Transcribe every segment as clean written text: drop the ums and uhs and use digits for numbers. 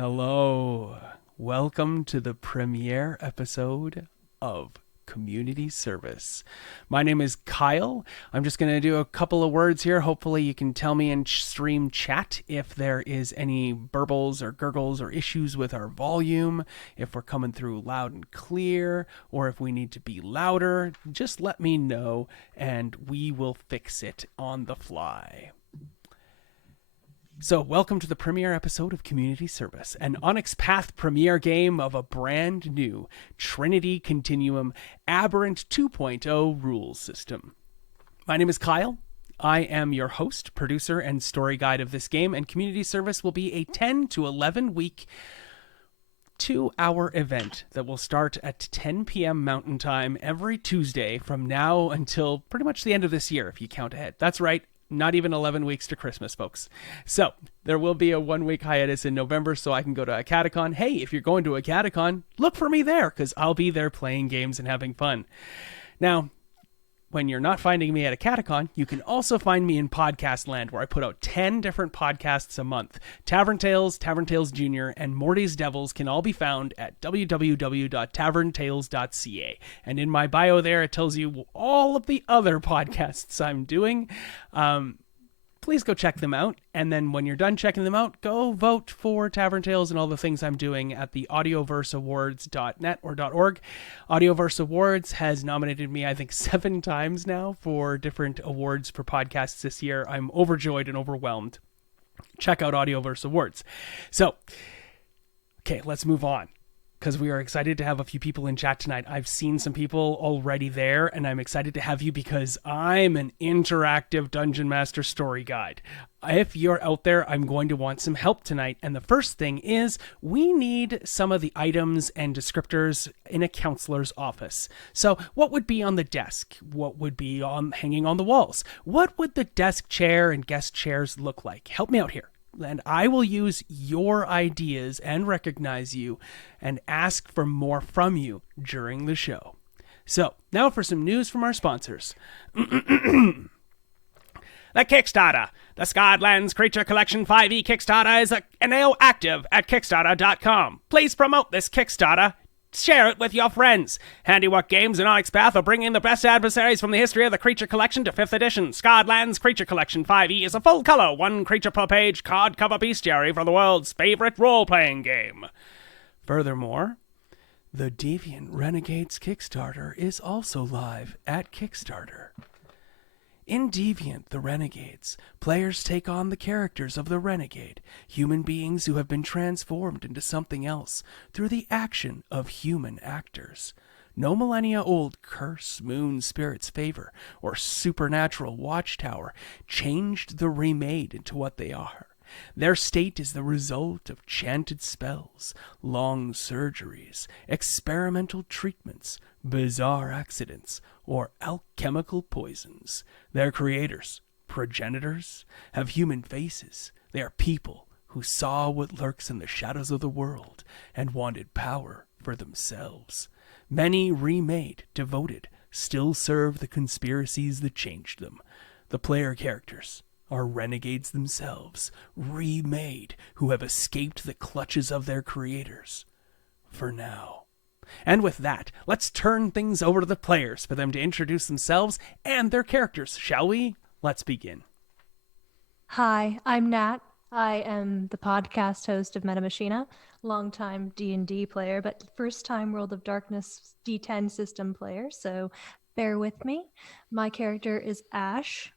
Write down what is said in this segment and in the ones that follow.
Hello. Welcome to the premiere episode of Community Service. My name is Kyle. I'm just going to do a couple of words here. Hopefully, you can tell me in stream chat if there is any burbles or gurgles or issues with our volume, if we're coming through loud and clear, or if we need to be louder. Just let me know and we will fix it on the fly. So, welcome to the premiere episode of Community Service, an Onyx Path premiere game of a brand new Trinity Continuum Aberrant 2.0 rules system. My name is Kyle. I am your host, producer, and story guide of this game, and Community Service will be a 10 to 11 week 2-hour event that will start at 10 p.m. Mountain Time every Tuesday from now until pretty much the end of this year, if you count ahead. That's right. Not even 11 weeks to Christmas, folks. So there will be a 1-week hiatus in November so I can go to a catacon. Hey, if you're going to a catacon, look for me there because I'll be there playing games and having fun. Now, when you're not finding me at a catacon, you can also find me in podcast land where I put out 10 different podcasts a month. Tavern Tales, Tavern Tales Jr., and Morty's Devils can all be found at www.taverntales.ca. And in my bio there, it tells you all of the other podcasts I'm doing. Please go check them out. And then when you're done checking them out, go vote for Tavern Tales and all the things I'm doing at the audioverseawards.net or .org. Audioverse Awards has nominated me, I think, 7 times now for different awards for podcasts this year. I'm overjoyed and overwhelmed. Check out Audioverse Awards. So, okay, let's move on, because we are excited to have a few people in chat tonight. I've seen some people already there, and I'm excited to have you because I'm an interactive Dungeon Master story guide. If you're out there, I'm going to want some help tonight, and the first thing is we need some of the items and descriptors in a counselor's office. So what would be on the desk? What would be hanging on the walls? What would the desk chair and guest chairs look like? Help me out here. And I will use your ideas and recognize you and ask for more from you during the show. So, now for some news from our sponsors. The Kickstarter. The Scarlands Creature Collection 5e Kickstarter is now active at Kickstarter.com. Please promote this Kickstarter. Share it with your friends. Handiwork Games and Onyx Path are bringing the best adversaries from the history of the Creature Collection to 5th edition. Scarlands Creature Collection 5e is a full-color, 1 creature per page card cover bestiary for the world's favorite role-playing game. Furthermore, the Deviant Renegades Kickstarter is also live at Kickstarter. In Deviant the Renegades, players take on the characters of the Renegade, human beings who have been transformed into something else through the action of human actors. No millennia-old curse, moon, spirit's favor, or supernatural watchtower changed the remade into what they are. Their state is the result of chanted spells, long surgeries, experimental treatments, bizarre accidents, or alchemical poisons. Their creators, progenitors, have human faces. They are people who saw what lurks in the shadows of the world and wanted power for themselves. Many remade, devoted, still serve the conspiracies that changed them. The player characters are renegades themselves, remade, who have escaped the clutches of their creators. For now. And with that, let's turn things over to the players for them to introduce themselves and their characters, shall we? Let's begin. Hi, I'm Nat. I am the podcast host of Metamachina, longtime D&D player, but first-time World of Darkness D10 system player, so bear with me. My character is Ash.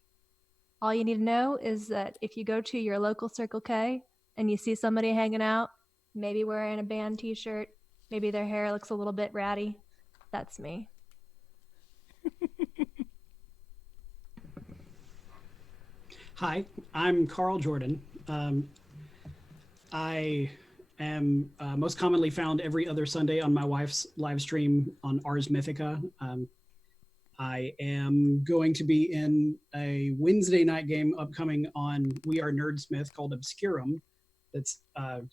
All you need to know is that if you go to your local Circle K and you see somebody hanging out, maybe wearing a band t-shirt, maybe their hair looks a little bit ratty, that's me. Hi, I'm Carl Jordan. I am most commonly found every other Sunday on my wife's live stream on Ars Mythica. I am going to be in a Wednesday night game upcoming on We Are Nerdsmith called Obscurum that's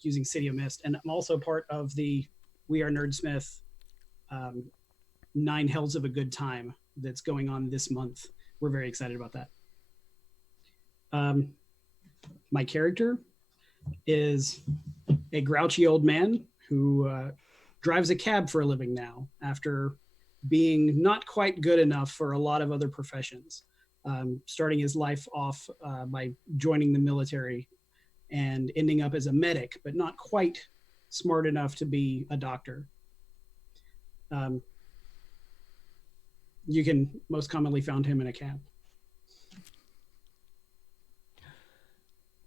using City of Mist. And I'm also part of the We Are Nerdsmith 9 Hells of a Good Time that's going on this month. We're very excited about that. My character, is a grouchy old man who drives a cab for a living now after being not quite good enough for a lot of other professions, starting his life off by joining the military and ending up as a medic, but not quite smart enough to be a doctor. You can most commonly found him in a cab.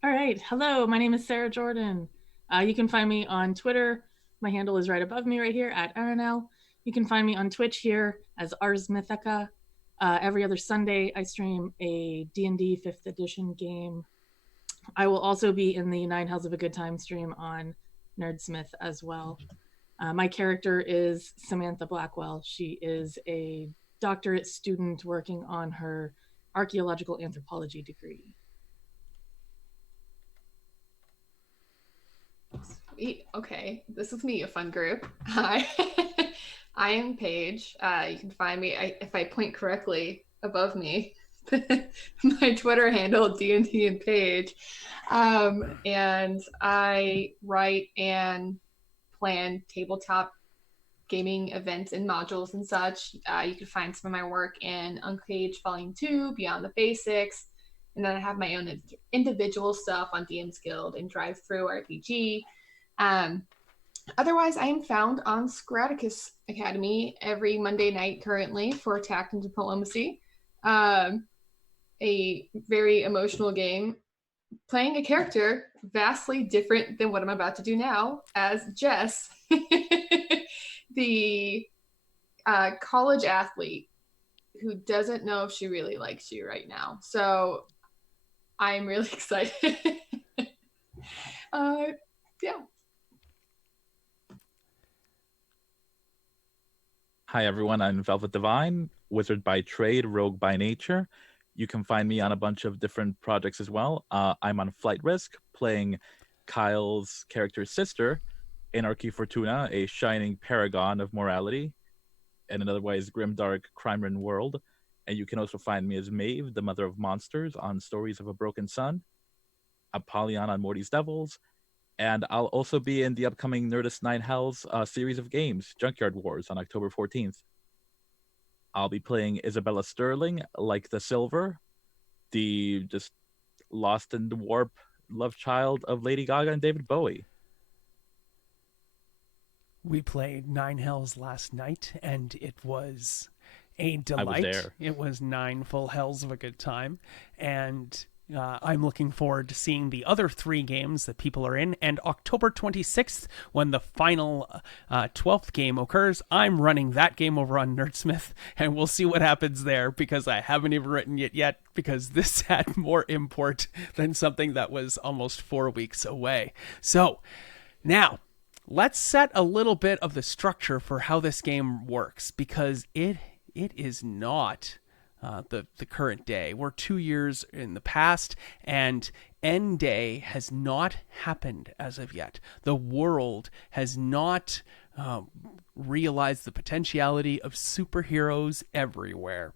All right. Hello, my name is Sarah Jordan. You can find me on Twitter. My handle is right above me right here at Aranel. You can find me on Twitch here as Ars Mythica. Every other Sunday, I stream a D&D 5th edition game. I will also be in the 9 Hells of a Good Time stream on Nerdsmith as well. My character is Samantha Blackwell. She is a doctorate student working on her archaeological anthropology degree. Sweet. Okay, this is me, a fun group. Hi, I am Paige. You can find me, if I point correctly, above me. My Twitter handle, D&D and Paige. And I write and plan tabletop gaming events and modules and such. You can find some of my work in Uncaged Volume 2, Beyond the Basics. And then I have my own individual stuff on DM's Guild and Drive Through RPG. Otherwise, I am found on Scraticus Academy every Monday night currently for Tact and Diplomacy. A very emotional game, playing a character vastly different than what I'm about to do now as Jess, the college athlete who doesn't know if she really likes you right now. So I'm really excited. Yeah. Hi, everyone. I'm Velvet Divine, wizard by trade, rogue by nature. You can find me on a bunch of different projects as well. I'm on Flight Risk, playing Kyle's character's sister, Anarchy Fortuna, a shining paragon of morality, and in other ways, grimdark, crime-ridden world. And you can also find me as Maeve, the mother of monsters, on Stories of a Broken Sun. Apollyon on Morty's Devils. And I'll also be in the upcoming Nerdist 9 Hells series of games, Junkyard Wars, on October 14th. I'll be playing Isabella Sterling, like the Silver, the just lost in the warp love child of Lady Gaga and David Bowie. We played 9 Hells last night, and it was a delight. I was there. It was 9 full hells of a good time, and I'm looking forward to seeing the other 3 games that people are in. And October 26th, when the final 12th game occurs, I'm running that game over on Nerdsmith, and we'll see what happens there, because I haven't even written it yet, because this had more import than something that was almost 4 weeks away. So now let's set a little bit of the structure for how this game works, because it is not the current day. We're 2 years in the past, and End Day has not happened as of yet. The world has not realized the potentiality of superheroes everywhere.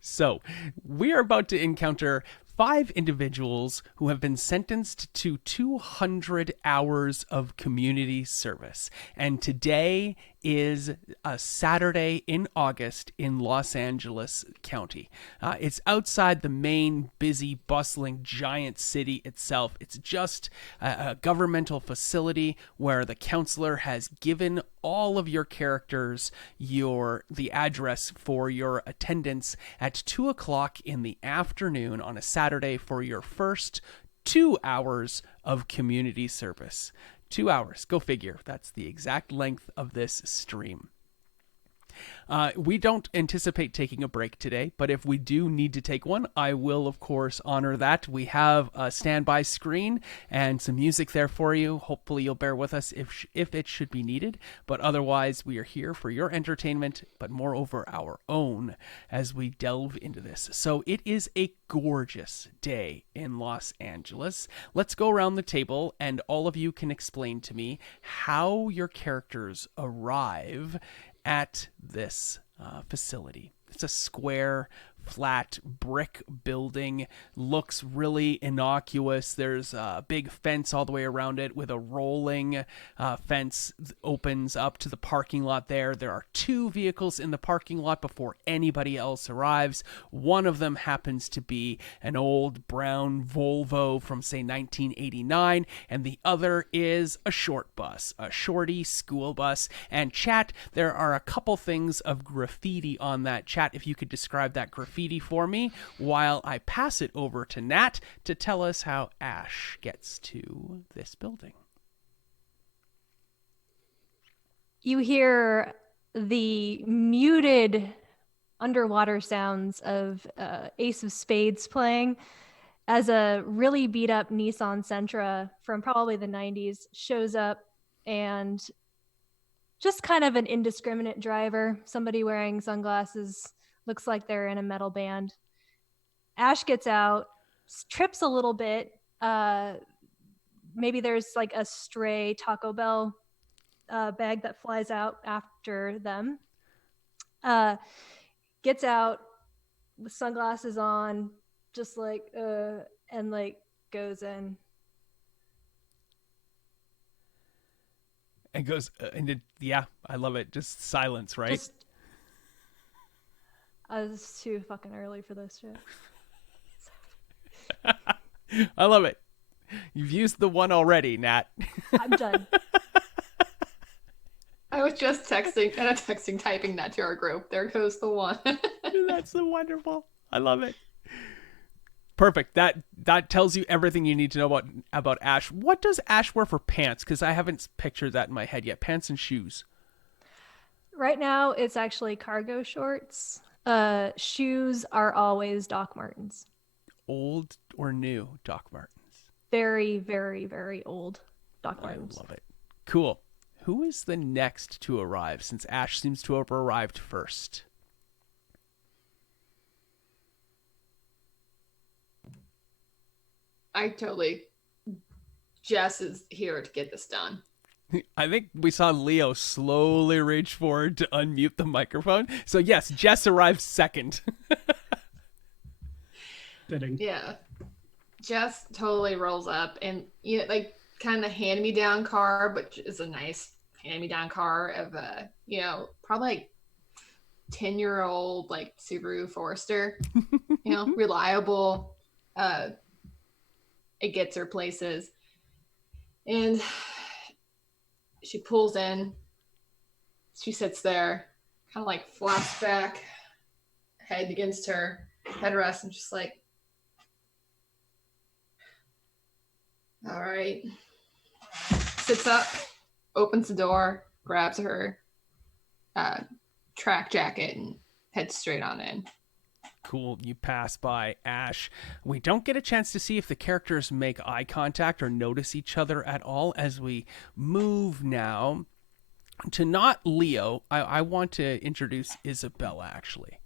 So we are about to encounter 5 individuals who have been sentenced to 200 hours of community service. And today is a Saturday in August in Los Angeles County. It's outside the main, busy, bustling, giant city itself. It's just a governmental facility where the counselor has given all of your characters the address for your attendance at 2 o'clock in the afternoon on a Saturday for your first 2 hours of community service. 2 hours, go figure. That's the exact length of this stream. We don't anticipate taking a break today, but if we do need to take one, I will, of course, honor that. We have a standby screen and some music there for you. Hopefully you'll bear with us if it should be needed, but otherwise we are here for your entertainment, but moreover our own as we delve into this. So it is a gorgeous day in Los Angeles. Let's go around the table and all of you can explain to me how your characters arrive at this facility. It's a square flat brick building. Looks really innocuous. There's a big fence all the way around it with a rolling fence opens up to the parking lot there. There are 2 vehicles in the parking lot before anybody else arrives. One of them happens to be an old brown Volvo from, say, 1989, and the other is a short bus, a shorty school bus. And chat, there are a couple things of graffiti on that. Chat, if you could describe that graffiti for me while I pass it over to Nat to tell us how Ash gets to this building. You hear the muted underwater sounds of Ace of Spades playing as a really beat up Nissan Sentra from probably the 90s shows up, and just kind of an indiscriminate driver, somebody wearing sunglasses, looks like they're in a metal band. Ash gets out, trips a little bit. Maybe there's like a stray Taco Bell bag that flies out after them. Gets out with sunglasses on, just like, and like goes in. And goes, yeah, I love it. Just silence, right? It's too fucking early for this shit. I love it. You've used the one already, Nat. I'm done. I was just typing that to our group. There goes the one. That's so wonderful. I love it. Perfect. That tells you everything you need to know about Ash. What does Ash wear for pants? Because I haven't pictured that in my head yet. Pants and shoes. Right now, it's actually cargo shorts. Shoes are always Doc Martens. Old or new Doc Martens? Very, very, very old Doc Martens. I love it. Cool. Who is the next to arrive, since Ash seems to have arrived first? Jess is here to get this done. I think we saw Leo slowly reach forward to unmute the microphone. So yes, Jess arrived second. Fitting. Yeah. Jess totally rolls up, and like kind of hand-me-down car, but it's a nice hand-me-down car of a, probably like 10-year-old like Subaru Forester. Reliable. It gets her places. And she pulls in. She sits there, kind of like flops back, head against her headrest, and just like, all right. Sits up, opens the door, grabs her track jacket, and heads straight on in. Cool. You pass by Ash. We don't get a chance to see if the characters make eye contact or notice each other at all as we move now to not Leo. I want to introduce Isabella, actually.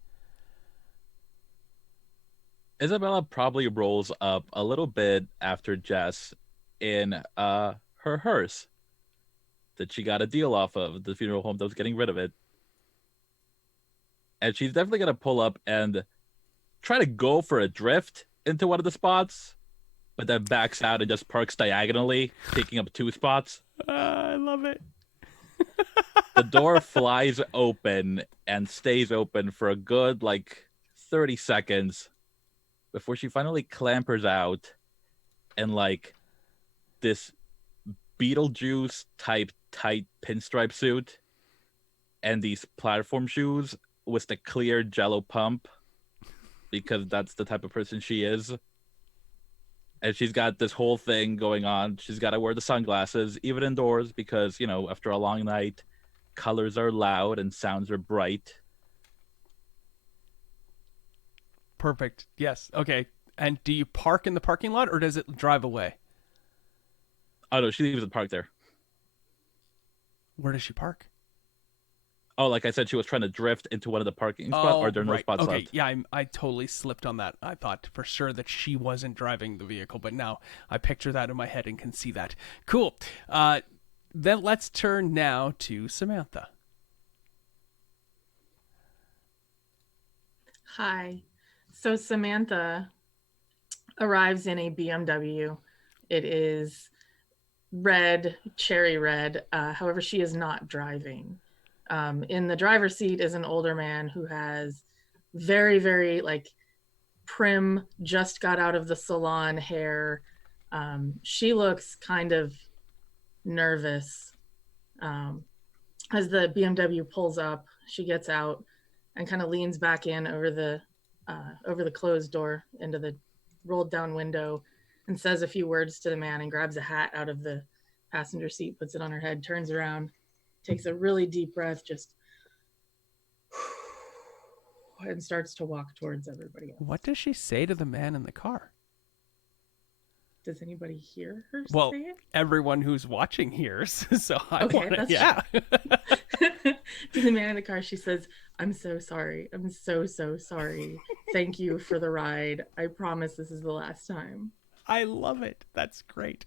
Isabella probably rolls up a little bit after Jess in her hearse that she got a deal off of, the funeral home that was getting rid of it. And she's definitely going to pull up and try to go for a drift into one of the spots, but then backs out and just parks diagonally, taking up 2 spots. I love it. The door flies open and stays open for a good, 30 seconds before she finally clampers out in, this Beetlejuice-type tight pinstripe suit and these platform shoes with the clear Jell-O pump, because that's the type of person she is. And she's got this whole thing going on. She's got to wear the sunglasses, even indoors, because, after a long night, colors are loud and sounds are bright. Perfect. Yes. Okay. And do you park in the parking lot, or does it drive away? Oh, no, she leaves the park there. Where does she park? Oh, like I said, she was trying to drift into one of the parking spots, or there are no spots left. Yeah, I totally slipped on that. I thought for sure that she wasn't driving the vehicle, but now I picture that in my head and can see that. Cool. Then let's turn now to Samantha. Hi. So Samantha arrives in a BMW. It is red, cherry red. However, she is not driving. In the driver's seat is an older man who has very, very like prim, just got out of the salon hair. She looks kind of nervous. As the BMW pulls up, she gets out and kind of leans back in over the closed door into the rolled down window and says a few words to the man and grabs a hat out of the passenger seat, puts it on her head, turns around, takes a really deep breath, just and starts to walk towards everybody else. What does she say to the man in the car? Does anybody hear her Well, say it? everyone who's watching hears. So I Okay, want to, that's yeah. To the man in the car, she says, I'm so sorry. I'm so sorry. Thank you for the ride. I promise this is the last time. I love it. That's great.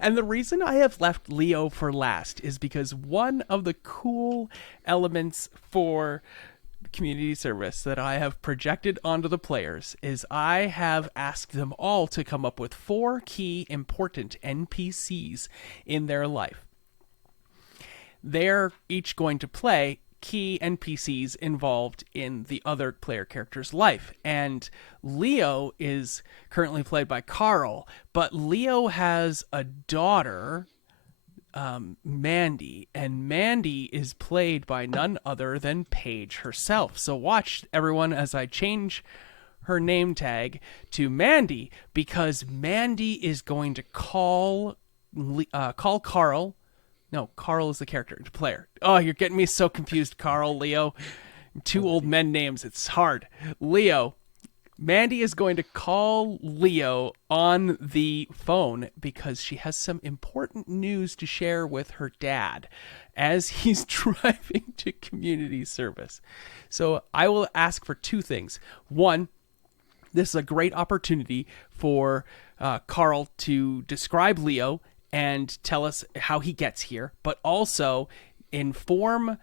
And the reason I have left Leo for last is because one of the cool elements for community service that I have projected onto the players is I have asked them all to come up with 4 key important NPCs in their life. They're each going to play key NPCs involved in the other player character's life. And Leo is currently played by Carl, but Leo has a daughter, Mandy, and Mandy is played by none other than Paige herself. So watch, everyone, as I change her name tag to Mandy, because Mandy is going to call Carl. No, Carl is the character, the player. Oh, you're getting me so confused, Carl, Leo. 2 old men names. It's hard. Leo. Mandy is going to call Leo on the phone because she has some important news to share with her dad as he's driving to community service. So I will ask for 2 things. 1, this is a great opportunity for Carl to describe Leo and tell us how he gets here, but also inform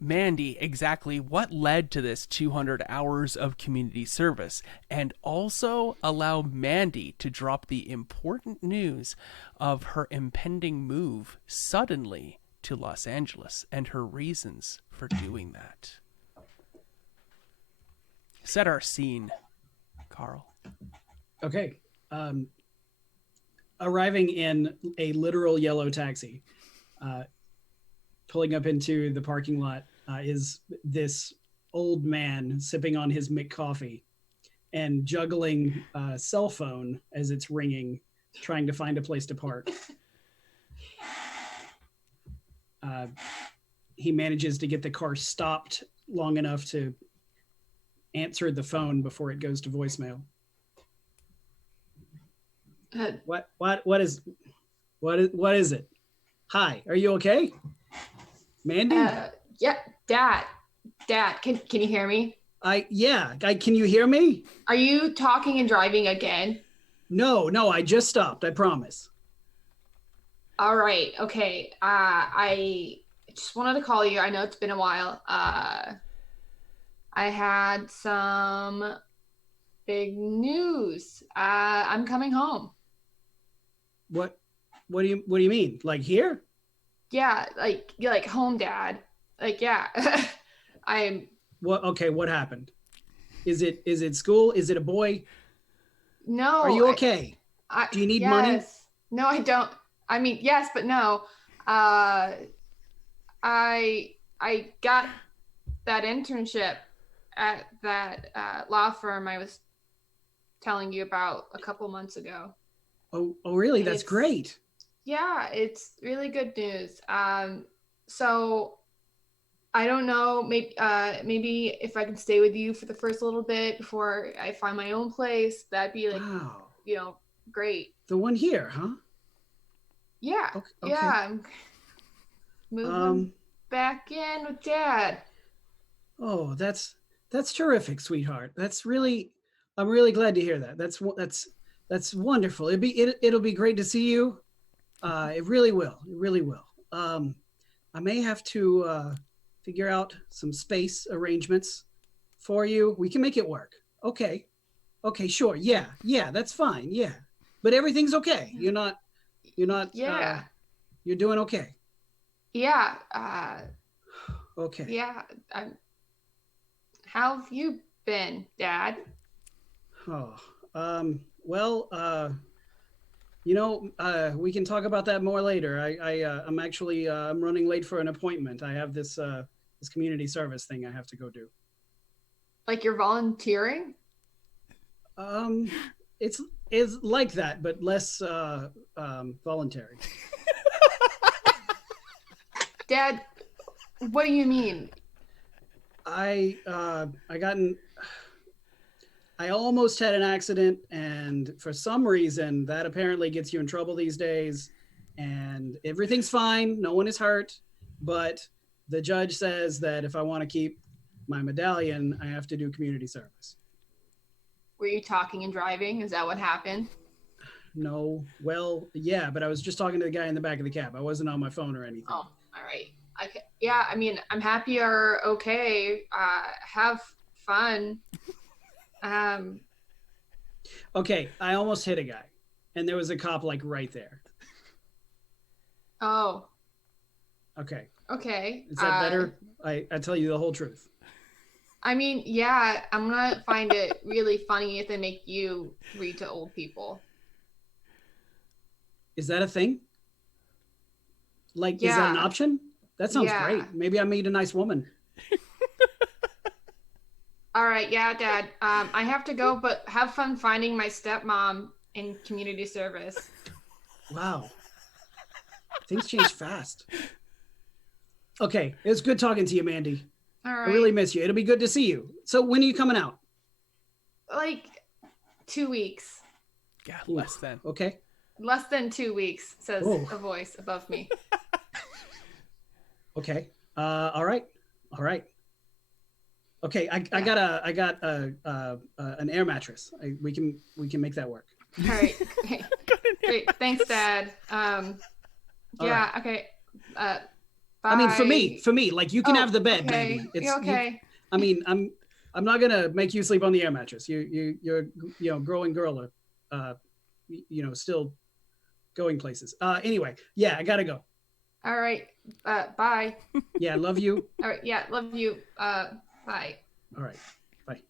Mandy exactly what led to this 200 hours of community service, and also allow Mandy to drop the important news of her impending move suddenly to Los Angeles and her reasons for doing that. Set our scene, Carl. Okay. Arriving in a literal yellow taxi, pulling up into the parking lot, is this old man sipping on his McCoffee and juggling a cell phone as it's ringing, trying to find a place to park. He manages to get the car stopped long enough to answer the phone before it goes to voicemail. What is it? Hi, are you okay? Mandy? Yeah, Dad, can you hear me? Can you hear me? Are you talking and driving again? No, I just stopped, I promise. All right, okay. I just wanted to call you. I know it's been a while. I had some big news. I'm coming home. What do you mean? Like here? Yeah, like home, Dad. Like, yeah. What happened? Is it school? Is it a boy? No. Are you okay? Do you need money? No, I don't. I mean, yes, but no. I got that internship at that law firm I was telling you about a couple months ago. Oh, really? That's great. Yeah, it's really good news. So I don't know, maybe if I can stay with you for the first little bit before I find my own place, that'd be like, wow. Great. The one here, huh? Yeah. Okay. Yeah. I'm moving back in with Dad. Oh, that's terrific, sweetheart. I'm really glad to hear that. That's wonderful. It'll be great to see you. It really will. It really will. I may have to figure out some space arrangements for you. We can make it work. Okay. Okay, sure. Yeah, that's fine. Yeah, but everything's okay. You're not. Yeah. You're doing okay. Yeah. Okay. Yeah. How have you been, Dad? Oh. Well. We can talk about that more later. I'm actually I'm running late for an appointment. I have this community service thing I have to go do. Like you're volunteering? It's like that, but less voluntary. Dad, what do you mean? I almost had an accident, and for some reason that apparently gets you in trouble these days, and everything's fine, no one is hurt, but the judge says that if I want to keep my medallion, I have to do community service. Were you talking and driving? Is that what happened? No, well, yeah, but I was just talking to the guy in the back of the cab. I wasn't on my phone or anything. Oh, all right. Yeah, I mean, I'm happy you're okay. Have fun. Okay, I almost hit a guy, and there was a cop like right there. Oh, Okay, okay. is that better? I tell you the whole truth. I mean, yeah, I'm gonna find it really funny if they make you read to old people. Is that a thing? Like, is that an option? That sounds Yeah. great. Maybe I meet a nice woman. All right, yeah, Dad. I have to go, but have fun finding my stepmom in community service. Wow. Things change fast. Okay, it was good talking to you, Mandy. All right. I really miss you. It'll be good to see you. So when are you coming out? Like 2 weeks. Yeah, less than. Okay. Less than 2 weeks, says Whoa. a voice above me. Okay. All right. Okay, I got an air mattress. We can make that work. All right. Okay. Great. Thanks, Dad. Yeah. right. Okay. Bye. I mean, for me, like you can have the bed, okay. baby. Yeah, okay. I mean, I'm not gonna make you sleep on the air mattress. You're growing girl, still going places. Anyway, yeah, I gotta go. All right. Bye. Yeah, I love you. All right. Yeah. Love you. Bye. All right, bye.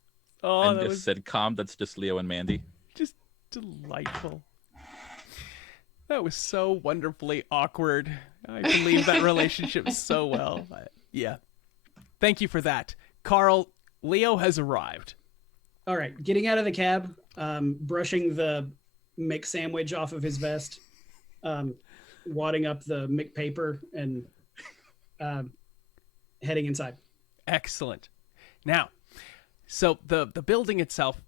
Oh, And that this was sitcom that's just Leo and Mandy. just delightful. That was so wonderfully awkward. I believe that relationship so well. Yeah. Thank you for that. Carl, Leo has arrived. All right, getting out of the cab, brushing the Mick sandwich off of his vest, wadding up the Mick paper, and heading inside. Excellent. Now, so the building itself,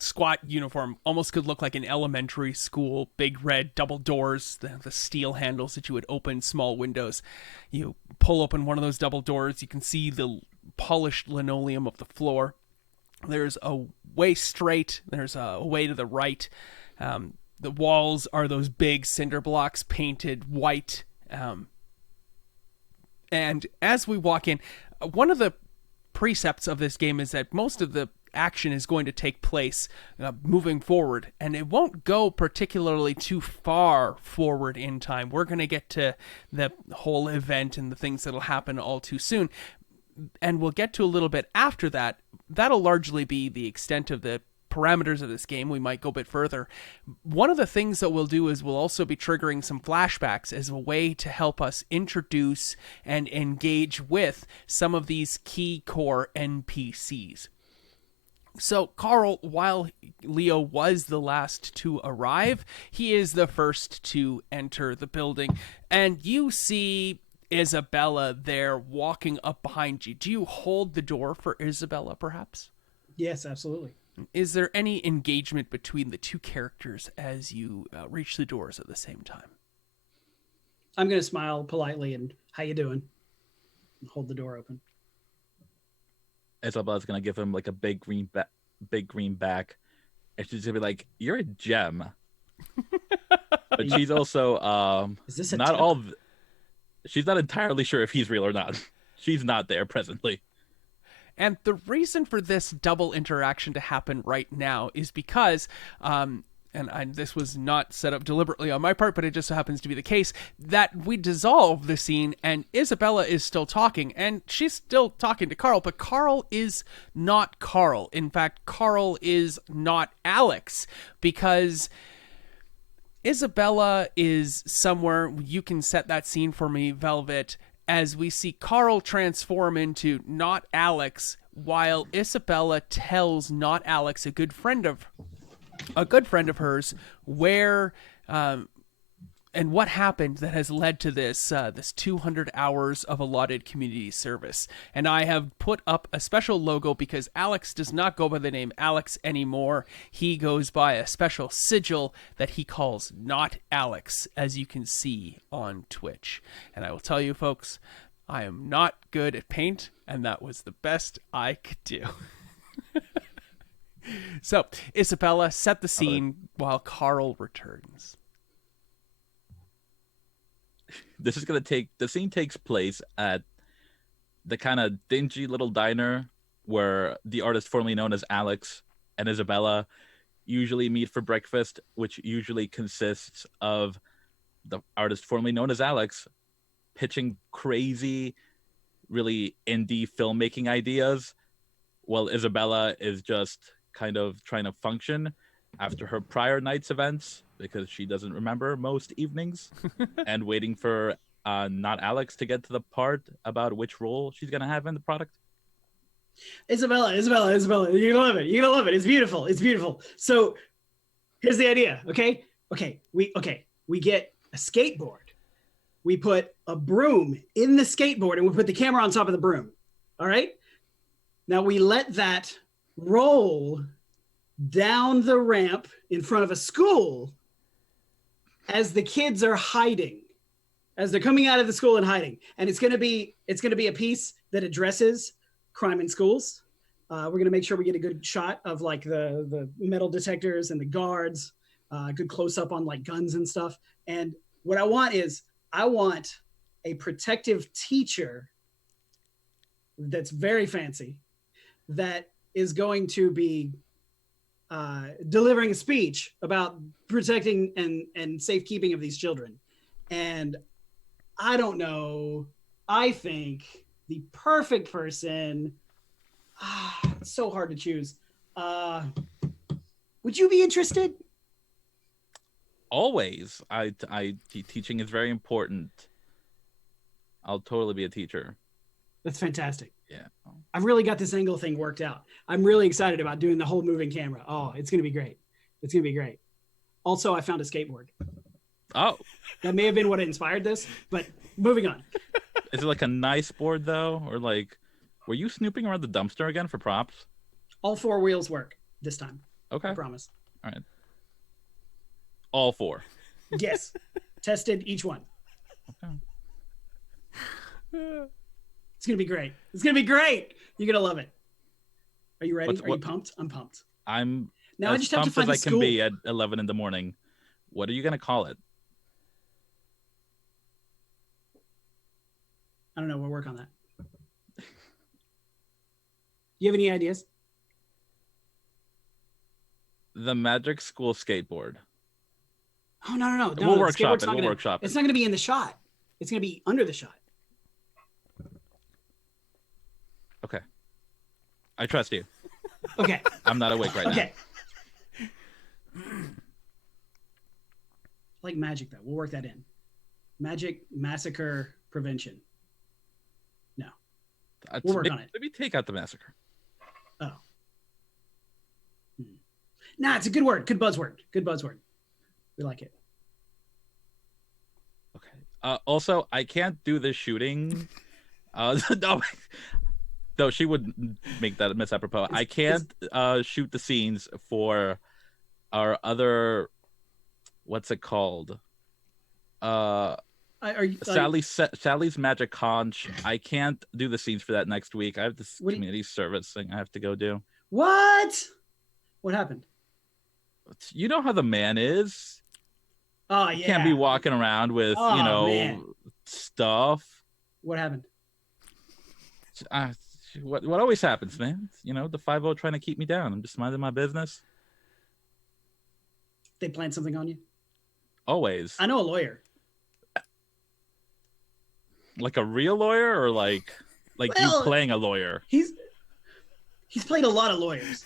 squat uniform, almost could look like an elementary school. Big red double doors, the steel handles that you would open, small windows. You pull open one of those double doors, you can see the polished linoleum of the floor. There's a way straight, there's a way to the right. The walls are those big cinder blocks painted white. And as we walk in, one of the precepts of this game is that most of the action is going to take place moving forward, and it won't go particularly too far forward in time. We're going to get to the whole event and the things that'll happen all too soon, and we'll get to a little bit after that. That'll largely be the extent of the parameters of this game. We might go a bit further. One of the things that we'll do is we'll also be triggering some flashbacks as a way to help us introduce and engage with some of these key core NPCs. So, Carl, while Leo was the last to arrive, he is the first to enter the building, and you see Isabella there walking up behind you. Do you hold the door for Isabella, perhaps? Yes, absolutely. Is there any engagement between the two characters as you reach the doors at the same time? I'm going to smile politely and, how you doing? And hold the door open. Isabella's gonna give him like a big green back, and she's gonna be like, "You're a gem." But she's also Is this a not tip? all. She's not entirely sure if he's real or not. She's not there presently. And the reason for this double interaction to happen right now is because, this was not set up deliberately on my part, but it just so happens to be the case, that we dissolve the scene and Isabella is still talking, and she's still talking to Carl, but Carl is not Carl. In fact, Carl is not Alex, because Isabella is somewhere. You can set that scene for me, Velvet, as we see Carl transform into not Alex, while Isabella tells not Alex, a good friend of hers, where and what happened that has led to this 200 hours of allotted community service. And I have put up a special logo because Alex does not go by the name Alex anymore. He goes by a special sigil that he calls Not Alex, as you can see on Twitch. And I will tell you, folks, I am not good at paint, and that was the best I could do. So, Isabella, set the scene while Carl returns. This is going to take... The scene takes place at the kind of dingy little diner where the artist formerly known as Alex and Isabella usually meet for breakfast, which usually consists of the artist formerly known as Alex pitching crazy, really indie filmmaking ideas, while Isabella is just kind of trying to function after her prior night's events because she doesn't remember most evenings and waiting for not Alex to get to the part about which role she's going to have in the product. Isabella, you're gonna love it. You're gonna love it. It's beautiful. It's beautiful. So here's the idea. Okay. We get a skateboard. We put a broom in the skateboard and we put the camera on top of the broom. All right. Now we let that roll down the ramp in front of a school as the kids are hiding, as they're coming out of the school and hiding. And it's going to be a piece that addresses crime in schools. We're going to make sure we get a good shot of like the metal detectors and the guards, good close up on like guns and stuff. And what I want a protective teacher that's very fancy that is going to be delivering a speech about protecting and safekeeping of these children. And I don't know, I think the perfect person, it's so hard to choose. Would you be interested? Always. Teaching is very important. I'll totally be a teacher. That's fantastic. Yeah. I've really got this angle thing worked out. I'm really excited about doing the whole moving camera. Oh, it's going to be great. It's going to be great. Also, I found a skateboard. Oh. That may have been what inspired this, but moving on. Is it like a nice board though? Or like, were you snooping around the dumpster again for props? All four wheels work this time. Okay. I promise. All right. All four. Yes. Tested each one. Okay. It's going to be great. It's going to be great. You're going to love it. Are you ready? Are you pumped? I'm pumped. I'm now as I just have to pumped find as a I school. can be at 11 in the morning. What are you going to call it? I don't know. We'll work on that. You have any ideas? The Magic School Skateboard. Oh, no. We'll workshop it. We'll workshop it. It's not going to be in the shot. It's going to be under the shot. Okay. I trust you. Okay. I'm not awake right now. Okay. Like magic, though. We'll work that in. Magic massacre prevention. No. We'll work on it. Maybe take out the massacre. Oh. Nah, it's a good word. Good buzzword. Good buzzword. We like it. Okay. Also, I can't do this shooting. No, she would make that misapropos. I can't shoot the scenes for our other... What's it called? Sally's Magic Conch. I can't do the scenes for that next week. I have this community service thing I have to go do. What? What happened? You know how the man is. Oh, yeah. You can't be walking around with, man. stuff. What happened? What always happens, man? You know, the 5-0 trying to keep me down. I'm just minding my business. They plan something on you? Always. I know a lawyer. Like a real lawyer, or like Well, you playing a lawyer? He's played a lot of lawyers.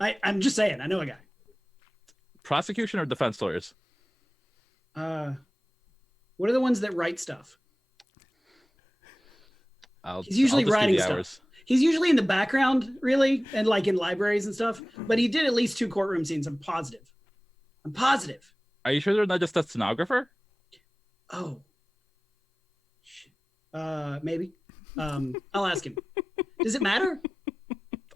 I'm just saying, I know a guy. Prosecution or defense lawyers? What are the ones that write stuff? He's I'll usually just do writing the stuff. hours. He's usually in the background, really, and like in libraries and stuff. But he did at least 2 courtroom scenes. I'm positive. Are you sure they're not just a stenographer? Oh. Maybe. I'll ask him. Does it matter?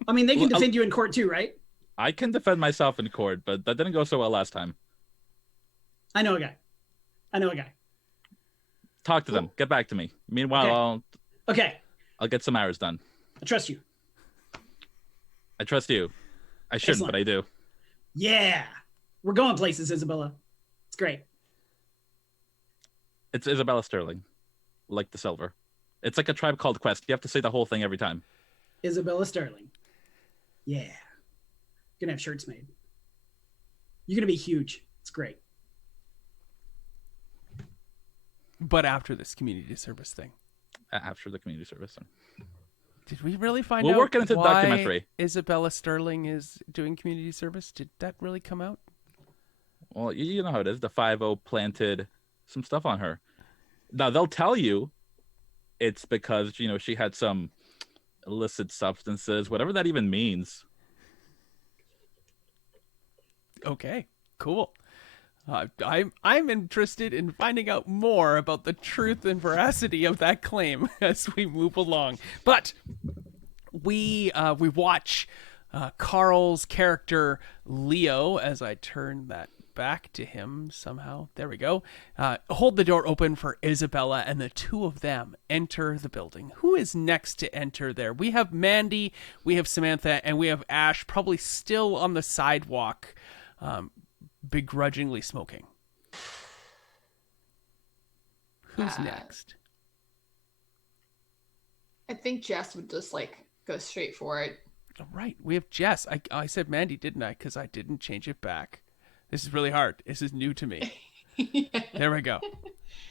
I mean, they can defend you in court too, right? I can defend myself in court, but that didn't go so well last time. I know a guy. Talk to them. Get back to me. Meanwhile, Okay. I'll get some hours done. I trust you. I trust you. I shouldn't, Excellent. but I do. Yeah. We're going places, Isabella. It's great. It's Isabella Sterling, like the silver. It's like a Tribe Called Quest. You have to say the whole thing every time. Isabella Sterling. Yeah. Gonna have shirts made. You're gonna be huge. It's great. But after this community service thing. After the community service. Did we really find We'll out work into the why documentary. Isabella Sterling is doing community service? Did that really come out? Well, you know how it is. The 5-0 planted some stuff on her. Now, they'll tell you it's because, you know, she had some illicit substances, whatever that even means. Okay, cool. I'm interested in finding out more about the truth and veracity of that claim as we move along. But we watch Carl's character Leo, as I turn that back to him somehow. There we go. Hold the door open for Isabella, and the two of them enter the building. Who is next to enter there? We have Mandy, we have Samantha, and we have Ash, probably still on the sidewalk, begrudgingly smoking. Who's next? I think Jess would just like go straight for it. All right, we have Jess. I said Mandy, didn't I? Because I didn't change it back. This is really hard. This is new to me. There we go.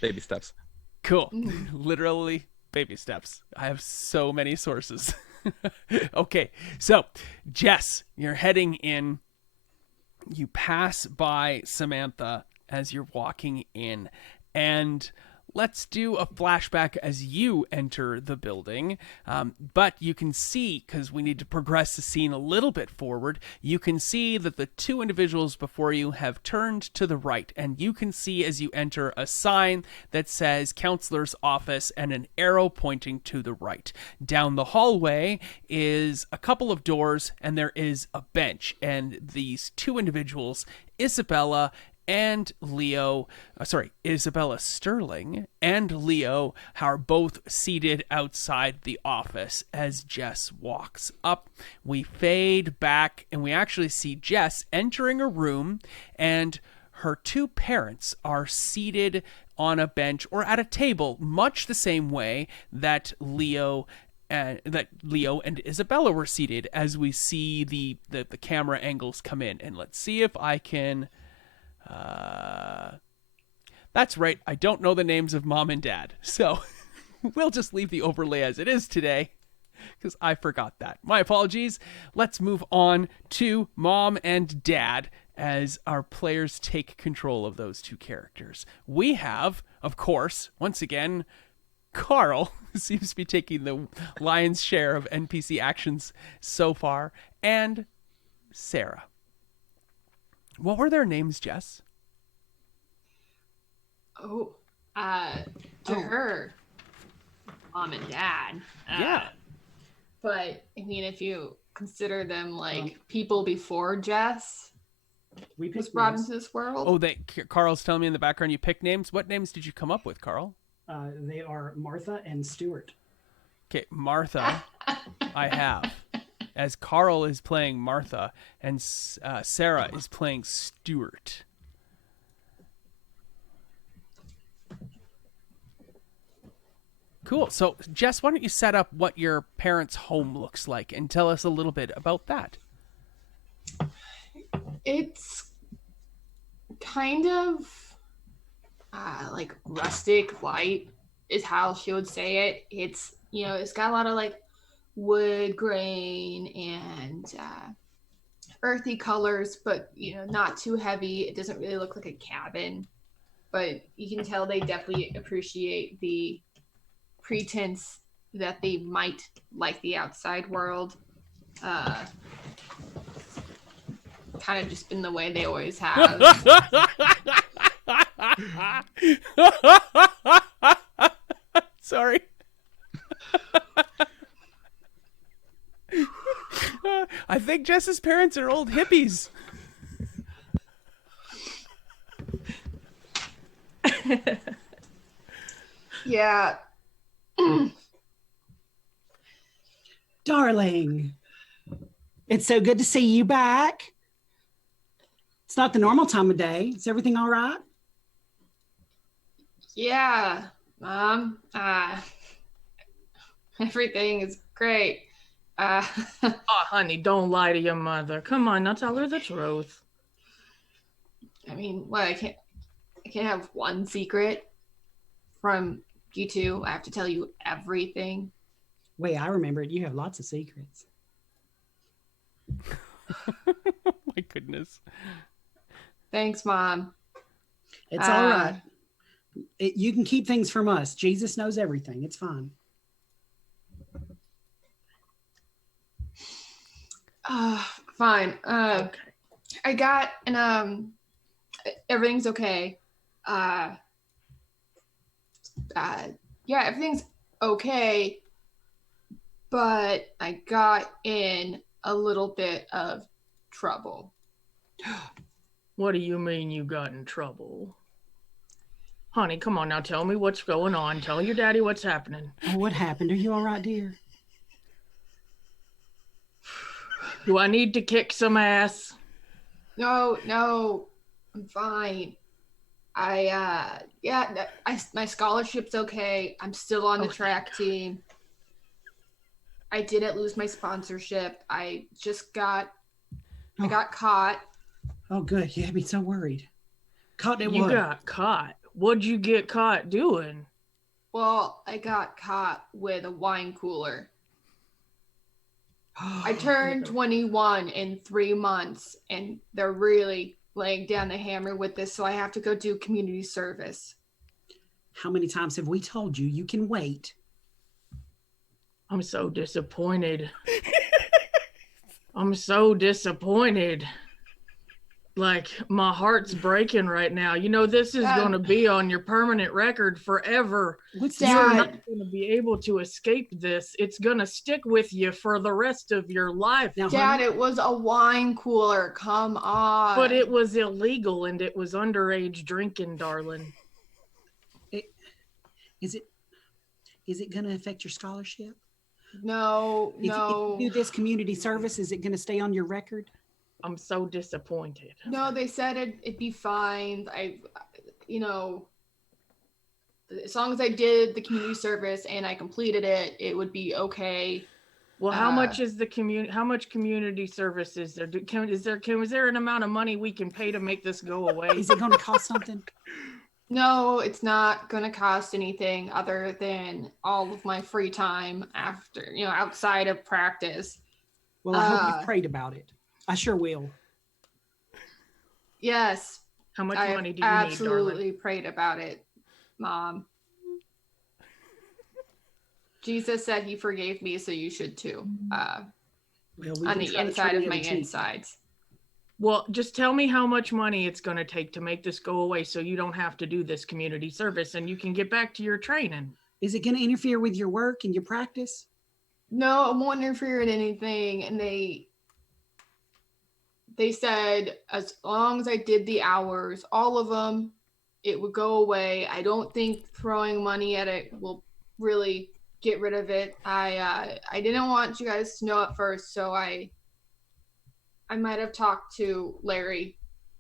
Baby steps. Cool. Literally baby steps. I have so many sources. Okay, so Jess, you're heading in. You pass by Samantha as you're walking in, and let's do a flashback as you enter the building. But you can see, because we need to progress the scene a little bit forward, you can see that the two individuals before you have turned to the right, and you can see as you enter a sign that says Counselor's Office and an arrow pointing to the right. Down the hallway is a couple of doors, and there is a bench, and these two individuals, Isabella Sterling and Leo are both seated outside the office as Jess walks up. We fade back and we actually see Jess entering a room, and her two parents are seated on a bench or at a table, much the same way that Leo and Isabella were seated, as we see the camera angles come in. And let's see if I can... that's right. I don't know the names of mom and dad, so we'll just leave the overlay as it is today because I forgot that. My apologies. Let's move on to mom and dad as our players take control of those two characters. We have, of course, once again, Carl, who seems to be taking the lion's share of NPC actions so far, and Sarah. What were their names, Jess? To her, mom and dad. Yeah. But I mean, if you consider them like people before Jess was brought into this world. Oh, Carl's telling me in the background you picked names. What names did you come up with, Carl? They are Martha and Stuart. Okay, Martha, I have. As Carl is playing Martha and Sarah is playing Stuart. Cool. So, Jess, why don't you set up what your parents' home looks like and tell us a little bit about that? It's kind of like rustic light is how she would say it. It's, it's got a lot of like wood grain and earthy colors, but not too heavy. It doesn't really look like a cabin, but you can tell they definitely appreciate the pretense that they might like the outside world. Kind of just been the way they always have. Sorry. I think Jess's parents are old hippies. Yeah. Darling, it's so good to see you back. It's not the normal time of day. Is everything all right? Yeah, Mom. Everything is great. Oh, honey, don't lie to your mother. Come on, now tell her the truth. I mean, what, I can't have one secret from you two. I have to tell you everything. Wait, I remember it. You have lots of secrets. My goodness. Thanks, Mom. It's all right. You can keep things from us. Jesus knows everything. It's fine. Fine. Okay. I got everything's okay. Yeah, everything's okay, but I got in a little bit of trouble. What do you mean you got in trouble? Honey, come on now, tell me what's going on. Tell your daddy what's happening. Oh, what happened? Are you all right, dear? Do I need to kick some ass? No, I'm fine. My scholarship's okay. I'm still on the track team. I didn't lose my sponsorship. I got caught. Oh, good. You had me so worried. Caught it. You What? got caught. What'd you get caught doing? Well, I got caught with a wine cooler. I turned 21 in 3 months, and they're really laying down the hammer with this, so I have to go do community service. How many times have we told you you can wait? I'm so disappointed. I'm so disappointed. Like, my heart's breaking right now. This is going to be on your permanent record forever. What's Dad? You're not going to be able to escape this. It's going to stick with you for the rest of your life. Now, Dad, honey, it was a wine cooler. Come on. But it was illegal and it was underage drinking, darling. is it going to affect your scholarship? No. If you do this community service, is it going to stay on your record? I'm so disappointed. No, they said it'd be fine. As long as I did the community service and I completed it, it would be okay. Well, how much is the how much community service is there? Is there an amount of money we can pay to make this go away? Is it going to cost something? No, it's not going to cost anything other than all of my free time after, outside of practice. Well, I hope you've prayed about it. I sure will. Yes. How much I money do you need, darling? absolutely prayed about it, Mom. Jesus said he forgave me, so you should too. Well, we On can the try to inside turn of the my other cheek. insides. Well, just tell me how much money it's going to take to make this go away so you don't have to do this community service and you can get back to your training. Is it going to interfere with your work and your practice? No, I won't interfere in anything. And they said as long as I did the hours, all of them, it would go away. I don't think throwing money at it will really get rid of it. I didn't want you guys to know at first, so I might have talked to Larry,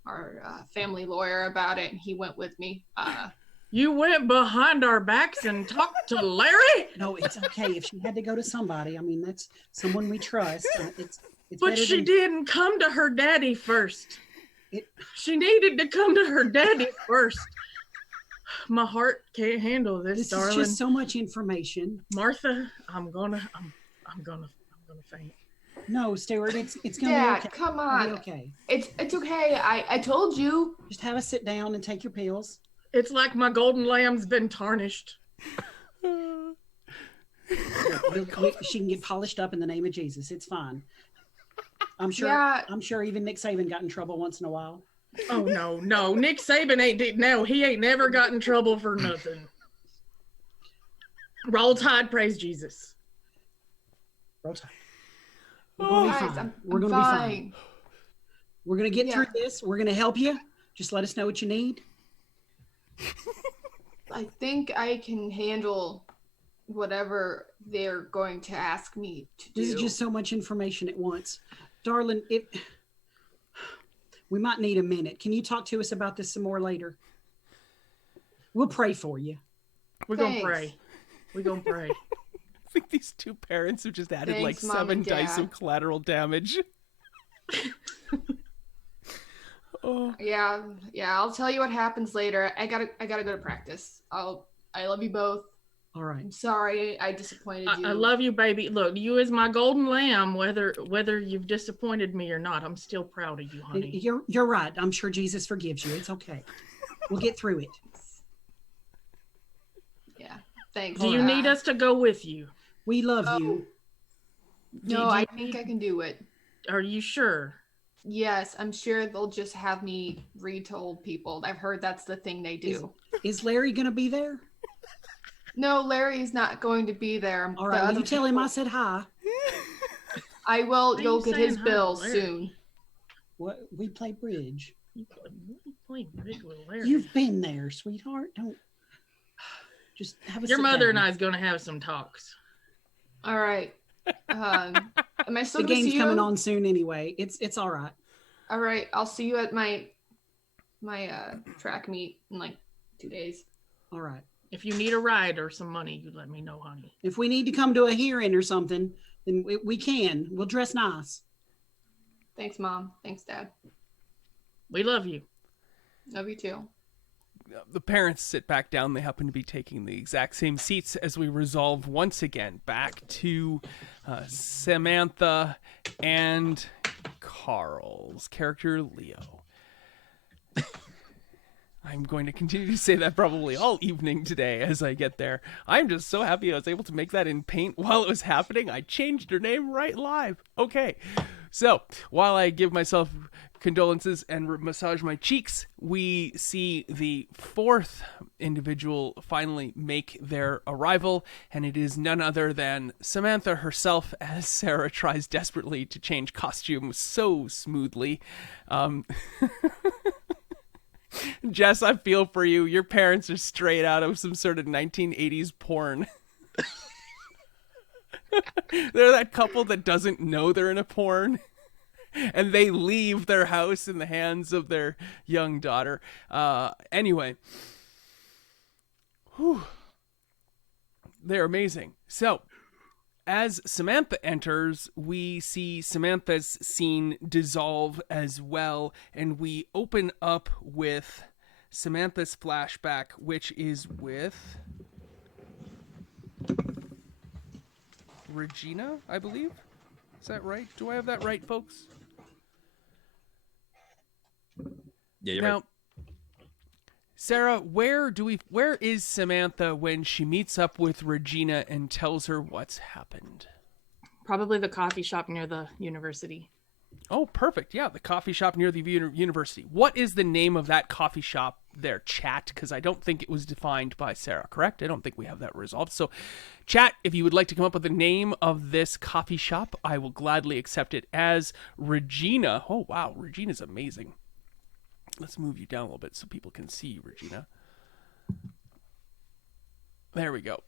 our family lawyer, about it, and he went with me. You went behind our backs and talked to Larry? No, it's okay. If she had to go to somebody, I mean, that's someone we trust. It's But better she than didn't come to her daddy first. it. She needed to come to her daddy first. My heart can't handle this, This darling. is just so much information. Martha, I'm gonna faint. No, Stewart, it's gonna Dad, be okay. come It'll on. be okay. It's okay. I told you. Just have a sit down and take your pills. It's like my golden lamb's been tarnished. She can get polished up in the name of Jesus. It's fine. I'm sure. Yeah. I'm sure even Nick Saban got in trouble once in a while. Oh no, Nick Saban he ain't never got in trouble for nothing. Roll Tide, praise Jesus. Roll Tide. We're gonna be Guys, fine. I'm We're gonna be fine. We're gonna get through this. We're gonna help you. Just let us know what you need. I think I can handle whatever they're going to ask me to do. This is just so much information at once, darling. We might need a minute. Can you talk to us about this some more later? We'll pray for you. We're gonna pray. We're gonna pray. I think these two parents have just added Thanks, like Mom 7 and dice Dad. of collateral damage. Oh, Yeah, I'll tell you what happens later. I gotta go to practice. I love you both. All right. I'm sorry I disappointed you. I love you, baby. Look, you is my golden lamb. Whether you've disappointed me or not, I'm still proud of you, honey. You're right. I'm sure Jesus forgives you. It's okay. We'll get through it. Yeah, thanks. Do you need us to go with you? We love you. No, I think I can do it. Are you sure? Yes, I'm sure they'll just have me retold people. I've heard that's the thing they do. Is Larry gonna be there? No, Larry's not going to be there. All right. Will you tell him I said hi? I will. Why are You'll you get his saying hi to bill Larry? soon. What? We play bridge. You play bridge with Larry. You've been there, sweetheart. Don't just have a Your sit mother down. and I's gonna have some talks. All right. Am I still The gonna game's see you? coming on soon anyway. It's all right. All right. I'll see you at my track meet in like 2 days. All right. If you need a ride or some money, you let me know, honey. If we need to come to a hearing or something, then we can. We'll dress nice. Thanks, Mom. Thanks, Dad. We love you. Love you too. the parents sit back down. They happen to be taking the exact same seats as we resolve once again back to Samantha and Carl's character, Leo. I'm going to continue to say that probably all evening today as I get there. I'm just so happy I was able to make that in paint while it was happening. I changed her name right live. Okay. So, while I give myself condolences and massage my cheeks, we see the fourth individual finally make their arrival, and it is none other than Samantha herself, as Sarah tries desperately to change costumes so smoothly. Jess, I feel for you. Your parents are straight out of some sort of 1980s porn. They're that couple that doesn't know they're in a porn. And they leave their house in the hands of their young daughter. Anyway. Whew. They're amazing. So, as Samantha enters, we see Samantha's scene dissolve as well, and we open up with Samantha's flashback, which is with Regina, I believe. Is that right? Do I have that right, folks? Yeah, you're Now, right. Sarah, where is Samantha when she meets up with Regina and tells her what's happened? Probably the coffee shop near the university. Oh, perfect. Yeah, the coffee shop near the university. What is the name of that coffee shop there, chat? Because I don't think it was defined by Sarah, correct? I don't think we have that resolved. So, chat, if you would like to come up with the name of this coffee shop, I will gladly accept it as Regina. Oh, wow. Regina's amazing. Let's move you down a little bit so people can see Regina. There we go.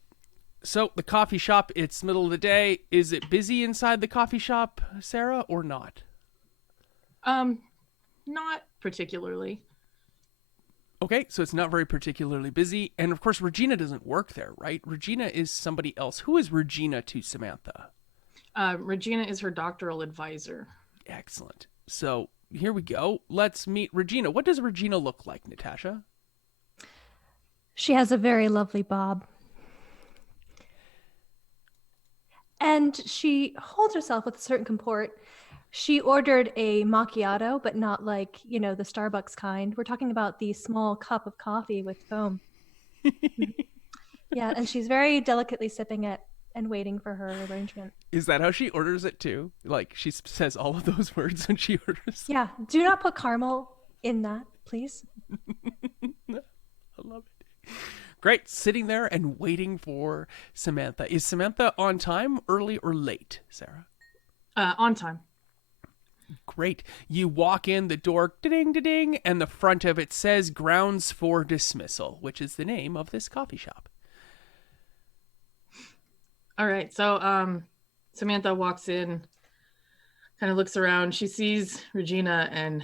So, the coffee shop, it's middle of the day. Is it busy inside the coffee shop, Sarah, or not? Not particularly. Okay, so it's not very particularly busy. And of course, Regina doesn't work there, right? Regina is somebody else. Who is Regina to Samantha? Regina is her doctoral advisor. Excellent. So here we go. Let's meet Regina. What does Regina look like, Natasha? She has a very lovely bob. And she holds herself with a certain comport. She ordered a macchiato, but not like, the Starbucks kind. We're talking about the small cup of coffee with foam. Yeah, and she's very delicately sipping it and waiting for her arrangement. Is that how she orders it too? Like she says all of those words when she orders? Yeah, do not put caramel in that, please. I love it. Great, sitting there and waiting for Samantha. Is Samantha on time, early, or late, Sarah? On time. Great. You walk in, the door, ding, ding, and the front of it says grounds for dismissal, which is the name of this coffee shop. All right. So Samantha walks in, kind of looks around. She sees Regina and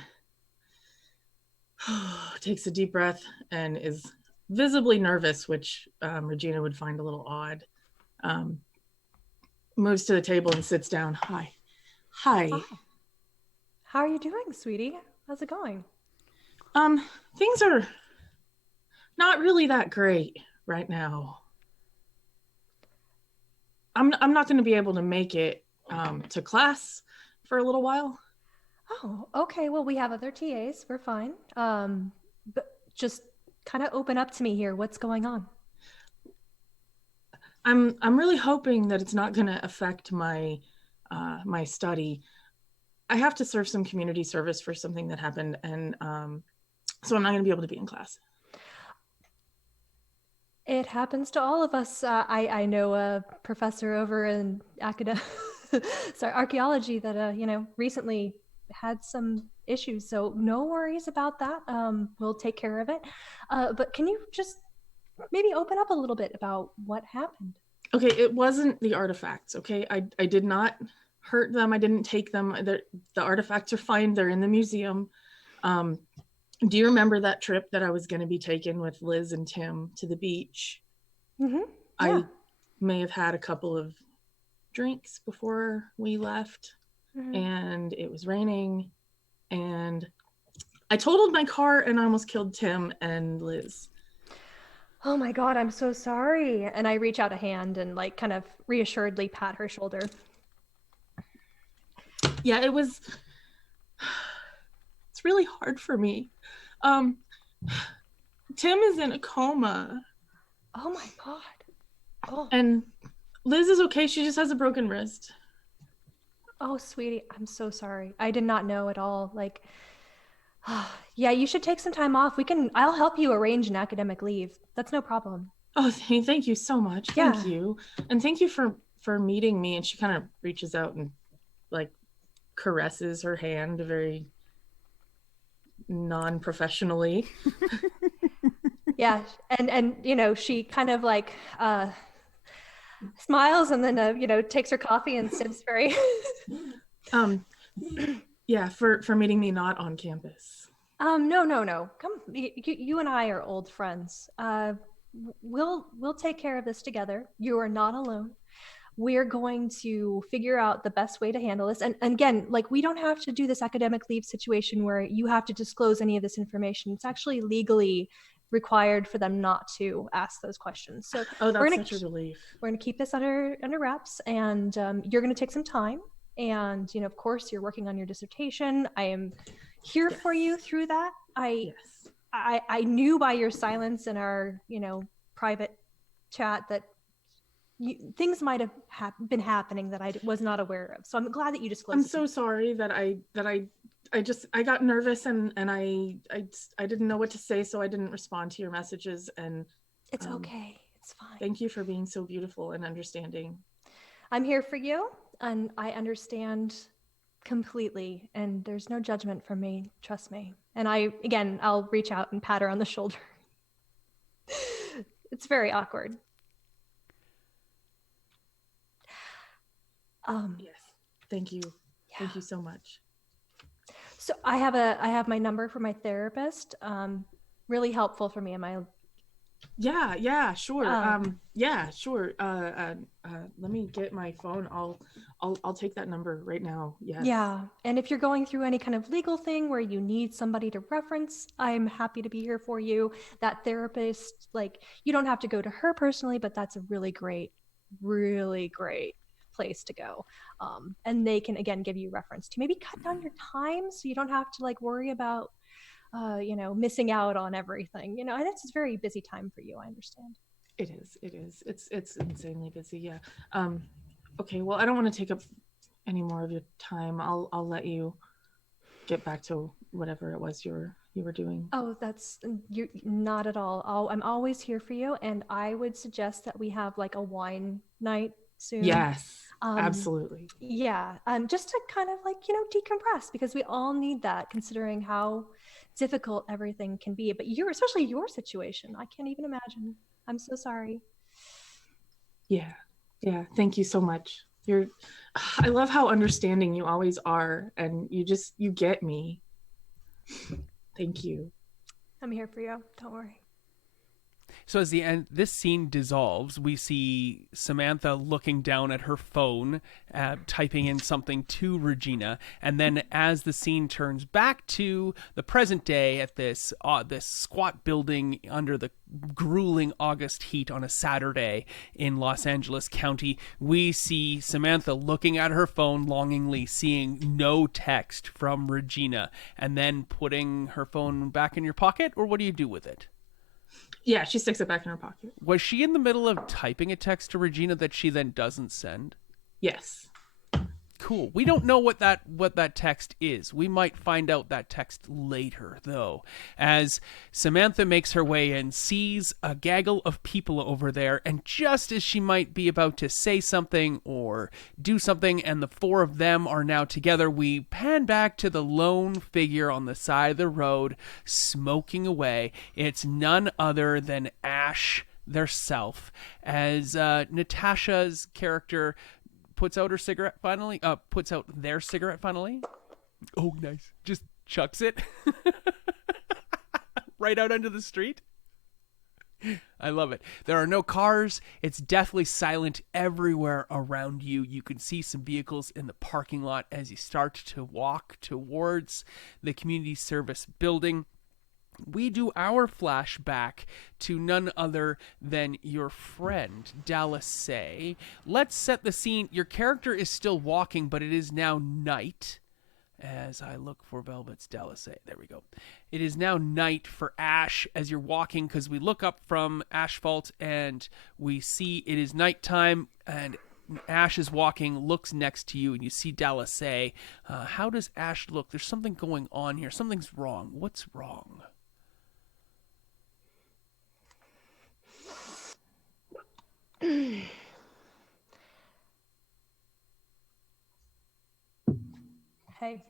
takes a deep breath and is visibly nervous, which Regina would find a little odd. Moves to the table and sits down. Hi. How are you doing, sweetie? How's it going? Things are not really that great right now. I'm not going to be able to make it to class for a little while. Oh, okay. Well, we have other TAs. We're fine. But just kind of open up to me here. What's going on? I'm really hoping that it's not going to affect my my study. I have to serve some community service for something that happened, and so I'm not going to be able to be in class. It happens to all of us. I know a professor over in archaeology that recently had some issues. So no worries about that. We'll take care of it. But can you just maybe open up a little bit about what happened? Okay, it wasn't the artifacts. Okay, I did not hurt them. I didn't take them. The artifacts are fine. They're in the museum. Do you remember that trip that I was going to be taking with Liz and Tim to the beach? Mm-hmm. Yeah. I may have had a couple of drinks before we left, and it was raining, and I totaled my car and I almost killed Tim and Liz. Oh my God, I'm so sorry. And I reach out a hand and kind of reassuredly pat her shoulder. Yeah, it's really hard for me. Tim is in a coma. Oh my God. Oh. And Liz is okay. She just has a broken wrist. Oh, sweetie, I'm so sorry. I did not know at all. Yeah, you should take some time off. I'll help you arrange an academic leave. That's no problem. Oh, thank you so much. Yeah. Thank you. And thank you for meeting me. And she kind of reaches out and caresses her hand very non-professionally. Yeah. And she kind of smiles and then takes her coffee and sips very yeah, for meeting me not on campus. No. Come, you and I are old friends. We'll take care of this together. You are not alone. We're going to figure out the best way to handle this. And again, we don't have to do this academic leave situation where you have to disclose any of this information. It's actually legally required for them not to ask those questions. So that's such a relief. We're going to keep this under wraps, and you're going to take some time. And of course, you're working on your dissertation. I am here for you through that. I knew by your silence in our private chat that things might have been happening that I was not aware of. So I'm glad that you disclosed. I'm so sorry that I got nervous and I didn't know what to say, so I didn't respond to your messages. And it's okay. It's fine. Thank you for being so beautiful and understanding. I'm here for you, and I understand completely, and there's no judgment from me. Trust me. And I'll reach out and pat her on the shoulder. It's very awkward. Yes. Thank you. Yeah. Thank you so much. So I have my number for my therapist. really helpful for me in my. Yeah, sure. Um, Yeah, sure. Let me get my phone. I'll take that number right now. Yes. Yeah. And if you're going through any kind of legal thing where you need somebody to reference, I'm happy to be here for you. That therapist, like, you don't have to go to her personally, but that's a really great place to go. And they can, again, give you reference to maybe cut down your time so you don't have to like worry about, missing out on everything. And it's a very busy time for you. I understand. It is. It's insanely busy. Yeah. Okay. Well, I don't want to take up any more of your time. I'll let you get back to whatever it was you were doing. Oh, you're not at all. I'm always here for you, and I would suggest that we have like a wine night soon. Yes, Um, absolutely. Yeah, just to kind of like decompress, because we all need that, considering how difficult everything can be. But especially your situation, I can't even imagine. I'm so sorry. Yeah. Thank you so much. I love how understanding you always are, and you get me. Thank you. I'm here for you. Don't worry. So as this scene dissolves, we see Samantha looking down at her phone, typing in something to Regina, and then as the scene turns back to the present day at this squat building under the grueling August heat on a Saturday in Los Angeles County, we see Samantha looking at her phone longingly, seeing no text from Regina, and then putting her phone back in your pocket. Or what do you do with it? Yeah, she sticks it back in her pocket. Was she in the middle of typing a text to Regina that she then doesn't send? Yes. Cool. We don't know what that text is. We might find out that text later, though, as Samantha makes her way in, sees a gaggle of people over there, and just as she might be about to say something or do something, and the four of them are now together, we pan back to the lone figure on the side of the road, smoking away. It's none other than Ash theirself, as Natasha's character puts out their cigarette finally. Oh, nice. Just chucks it right out onto the street. I love it. There are no cars. It's deathly silent everywhere around you. You can see some vehicles in the parking lot as you start to walk towards the community service building. We do our flashback to none other than your friend, Dallasay. Let's set the scene. Your character is still walking, but it is now night. As I look for Velvet's Dallasay. There we go. It is now night for Ash as you're walking, because we look up from Asphalt and we see it is nighttime, and Ash is walking, looks next to you, and you see Dallasay. How does Ash look? There's something going on here. Something's wrong. What's wrong? Hey.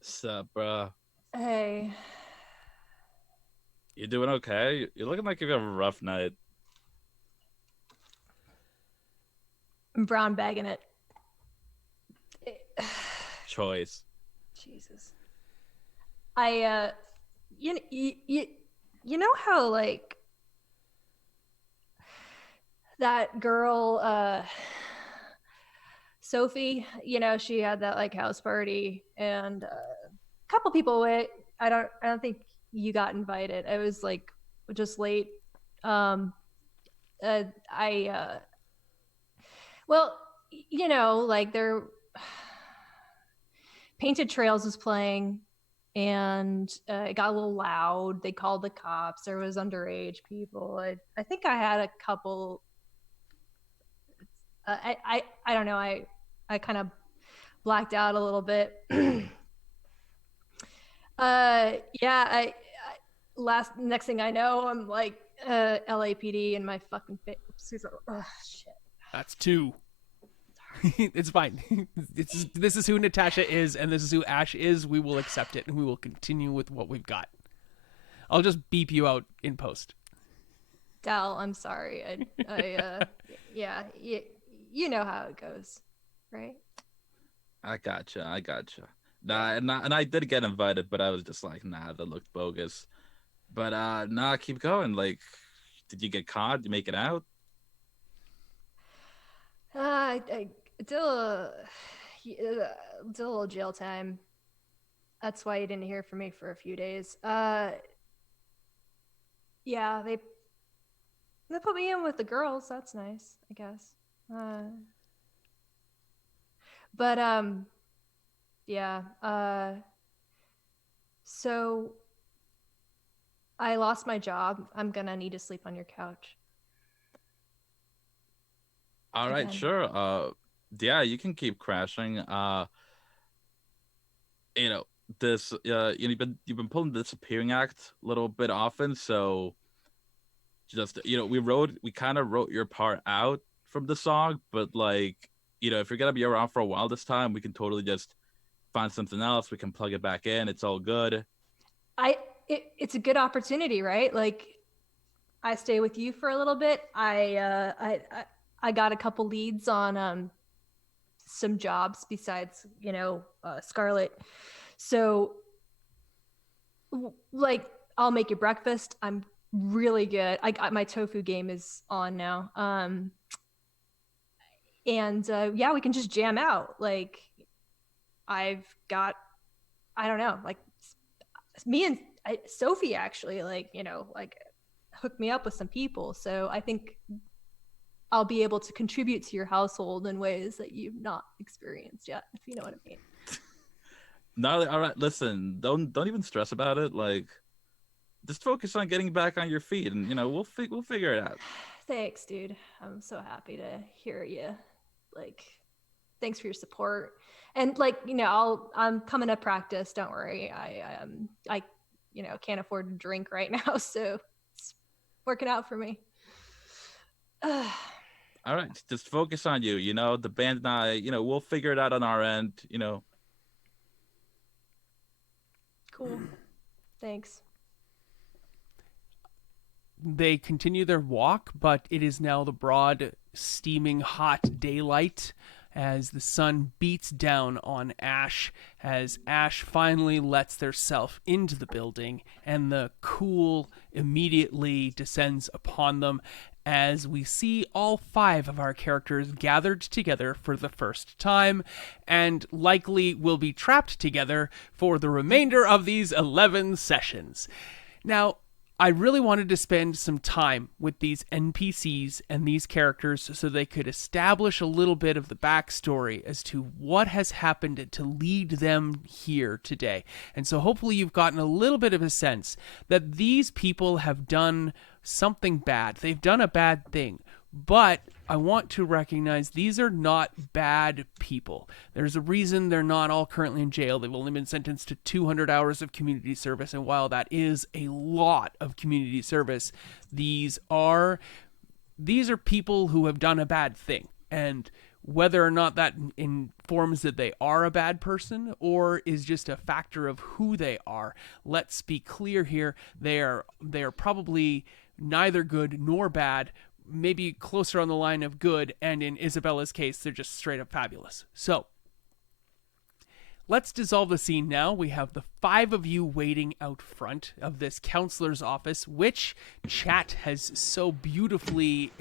Sup, bruh? Hey. You doing okay? You're looking like you have a rough night. I'm brown bagging it. Choice. Jesus. You know how like that girl Sophie, she had that like house party, and a couple people went. I don't think you got invited. It was like just late. Well, like their Painted Trails was playing, and it got a little loud. They called the cops. There was underage people. I think I had a couple. I don't know. I kind of blacked out a little bit. Next thing I know, I'm like LAPD in my fucking face. Oh, shit. That's two. It's fine. This is who Natasha is, and this is who Ash is. We will accept it, and we will continue with what we've got. I'll just beep you out in post. Dal, I'm sorry. Yeah, you know how it goes, right? I gotcha. Nah, and I did get invited, but I was just like, nah, that looked bogus. But nah, keep going. Like, did you get caught? Did you make it out? I did did a little jail time. That's why you didn't hear from me for a few days. Yeah, they put me in with the girls. That's nice, I guess. But yeah. So I lost my job. I'm gonna need to sleep on your couch. All right, Again. sure. Yeah, you can keep crashing. You know, this you've been pulling the disappearing act a little bit often, so just we kind of wrote your part out from the song, but like, if you're gonna be around for a while this time, we can totally just find something else. We can plug it back in. It's all good. It's a good opportunity, right? Like, I stay with you for a little bit. I got a couple leads on some jobs besides Scarlet. So like, I'll make you breakfast. I'm really good. I got my tofu game is on now. And yeah, we can just jam out. Like, I've got, I don't know, like me and Sophie actually, like, hooked me up with some people. So I think I'll be able to contribute to your household in ways that you've not experienced yet, if you know what I mean. No, all right. Listen, don't even stress about it. Like, just focus on getting back on your feet, and we'll figure it out. Thanks, dude. I'm so happy to hear you. Like, thanks for your support. And like, I'm coming to practice. Don't worry. I can't afford to drink right now, so it's working out for me. All right, just focus on you. The band and I, we'll figure it out on our end. Cool. Thanks. They continue their walk, but it is now the broad, steaming hot daylight as the sun beats down on Ash, as Ash finally lets theirself into the building, and the cool immediately descends upon them as we see all 5 of our characters gathered together for the first time, and likely will be trapped together for the remainder of these 11 sessions. Now, I really wanted to spend some time with these NPCs and these characters so they could establish a little bit of the backstory as to what has happened to lead them here today. And so hopefully you've gotten a little bit of a sense that these people have done something bad. They've done a bad thing. But I want to recognize these are not bad people. There's a reason they're not all currently in jail. They've only been sentenced to 200 hours of community service. And while that is a lot of community service, these are people who have done a bad thing. And whether or not that informs that they are a bad person or is just a factor of who they are, let's be clear here. They are probably neither good nor bad, maybe closer on the line of good, and in Isabella's case, they're just straight up fabulous. So, let's dissolve the scene now. We have the 5 of you waiting out front of this counselor's office, which chat has so beautifully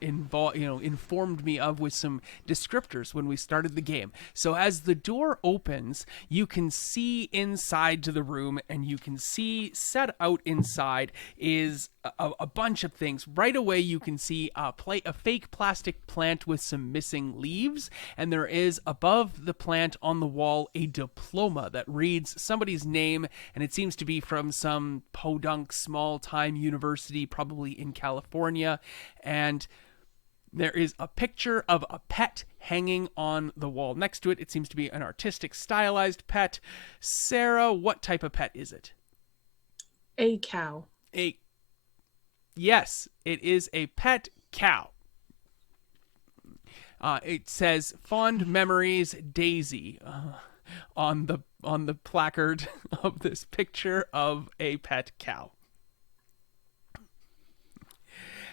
informed me of with some descriptors when we started the game. So as the door opens, you can see inside to the room, and you can see set out inside is a bunch of things. Right away, you can see a fake plastic plant with some missing leaves, and there is above the plant on the wall a diploma that reads somebody's name, and it seems to be from some podunk small-time university, probably in California. And there is a picture of a pet hanging on the wall next to it. It seems to be an artistic, stylized pet. Sarah, what type of pet is it? A cow. Yes, it is a pet cow. It says "Fond Memories, Daisy" on the placard of this picture of a pet cow.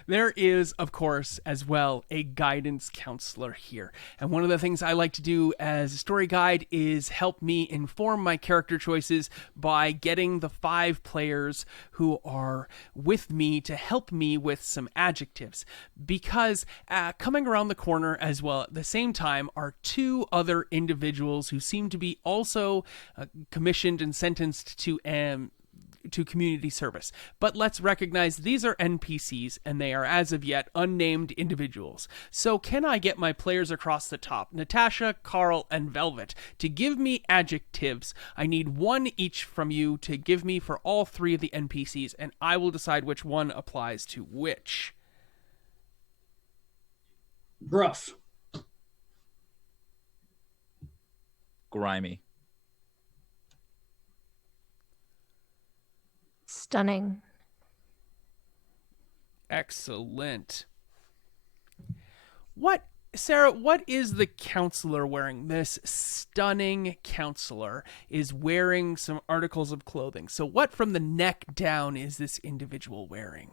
There is, of course, as well, a guidance counselor here. And one of the things I like to do as a story guide is help me inform my character choices by getting the 5 players who are with me to help me with some adjectives. Because coming around the corner as well at the same time are 2 other individuals who seem to be also commissioned and sentenced to community service. But let's recognize these are NPCs and they are as of yet unnamed individuals. So can I get my players across the top, Natasha, Carl, and Velvet, to give me adjectives? I need 1 each from you to give me for all 3 of the NPCs, and I will decide which one applies to which. Gruff. Grimy. Stunning. Excellent. Sarah, what is the counselor wearing? This stunning counselor is wearing some articles of clothing. So what from the neck down is this individual wearing?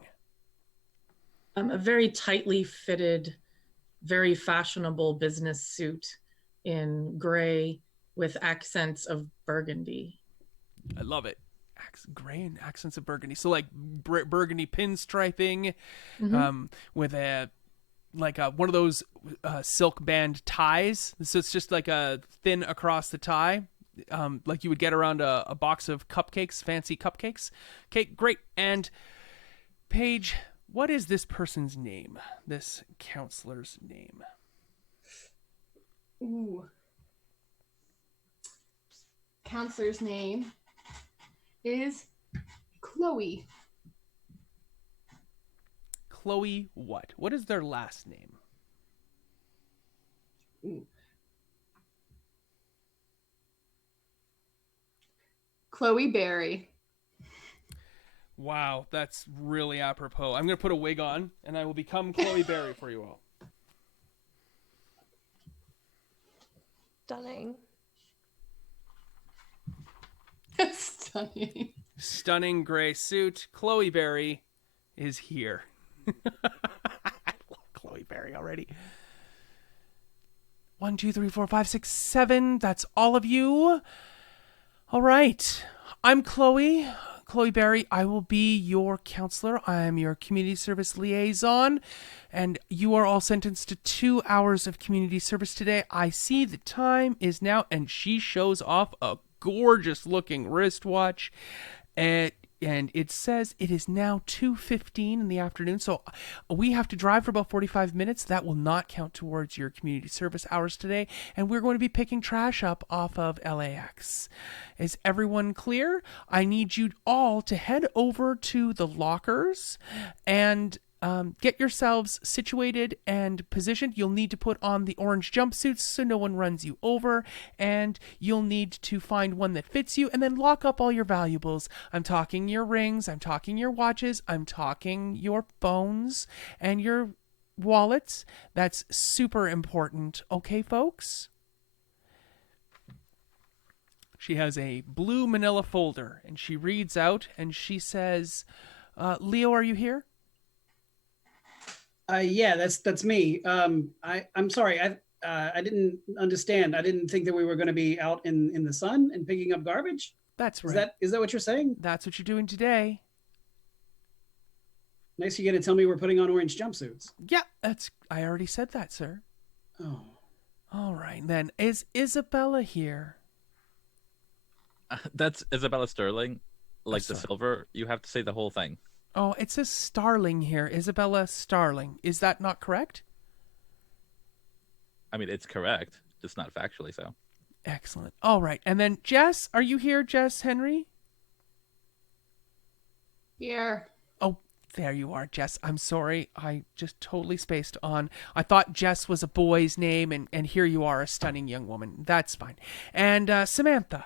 A very tightly fitted, very fashionable business suit in gray with accents of burgundy. I love it. Gray and accents of burgundy. So like burgundy pinstriping, with a one of those silk band ties. So it's just like a thin across the tie, like you would get around a box of cupcakes, fancy cupcakes. Okay, great. And Paige, what is this person's name? This counselor's name? Ooh. Counselor's name is Chloe. Chloe what? What is their last name? Ooh. Chloe Berry. Wow, that's really apropos. I'm going to put a wig on, and I will become Chloe Berry for you all. Stunning. Stunning. Stunning gray suit. Chloe Berry is here. I love Chloe Berry already. 1, 2, 3, 4, 5, 6, 7. That's all of you. All right. I'm Chloe Berry. I will be your counselor. I am your community service liaison. And you are all sentenced to 2 hours of community service today. I see the time is now, and she shows off a gorgeous looking wristwatch. And it says it is now 2:15 in the afternoon. So we have to drive for about 45 minutes. That will not count towards your community service hours today. And we're going to be picking trash up off of LAX. Is everyone clear? I need you all to head over to the lockers and get yourselves situated and positioned. You'll need to put on the orange jumpsuits so no one runs you over, and you'll need to find one that fits you, and then lock up all your valuables. I'm talking your rings, I'm talking your watches, I'm talking your phones and your wallets. That's super important. Okay, folks? She has a blue manila folder, and she reads out, and she says, Leo, are you here? Yeah, that's me. I'm sorry. I didn't understand. I didn't think that we were going to be out in the sun and picking up garbage. That's right. Is that what you're saying? That's what you're doing today. Nice you get to tell me we're putting on orange jumpsuits. Yeah, I already said that, sir. Oh. All right, then. Is Isabella here? That's Isabella Sterling. Like the sorry. silver, you have to say the whole thing. Oh, it says Starling here. Isabella Starling. Is that not correct? I mean, it's correct, just not factually so. Excellent. All right. And then Jess, are you here, Jess Henry? Here. Oh, there you are, Jess. I'm sorry. I just totally spaced on. I thought Jess was a boy's name, and here you are, a stunning young woman. That's fine. And Samantha.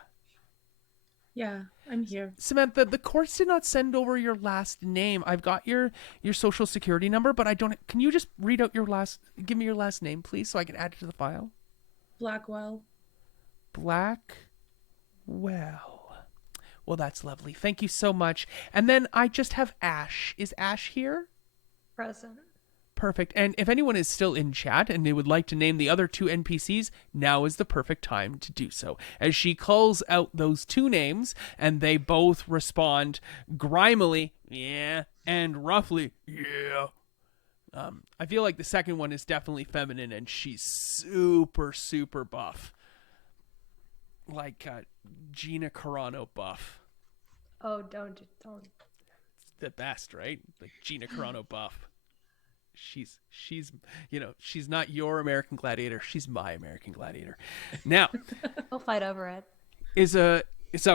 Yeah, I'm here. Samantha, the courts did not send over your last name. I've got your social security number, but I don't. Can you just read out give me your last name, please, so I can add it to the file? Blackwell. Blackwell. Well, that's lovely. Thank you so much. And then I just have Ash. Is Ash here? Present. Perfect. And if anyone is still in chat and they would like to name the other two NPCs, now is the perfect time to do so. As she calls out those two names, and they both respond grimily, yeah, and roughly, yeah. I feel like the second one is definitely feminine, and she's super, super buff. Like Gina Carano buff. Oh, don't. The best, right? Like Gina Carano buff. She's she's not your American Gladiator. She's my American Gladiator. Now, We'll fight over it. is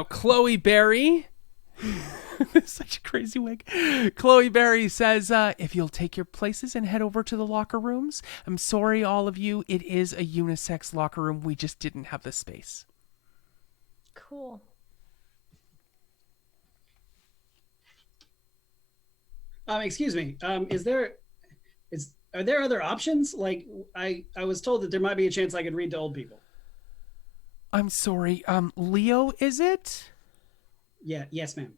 Chloe Berry. Such a crazy wig. Chloe Berry says, if you'll take your places and head over to the locker rooms. I'm sorry, all of you. It is a unisex locker room. We just didn't have the space. Cool. Excuse me. Are there other options? Like I was told that there might be a chance I could read to old people. I'm sorry. Leo, is it? Yeah. Yes, ma'am.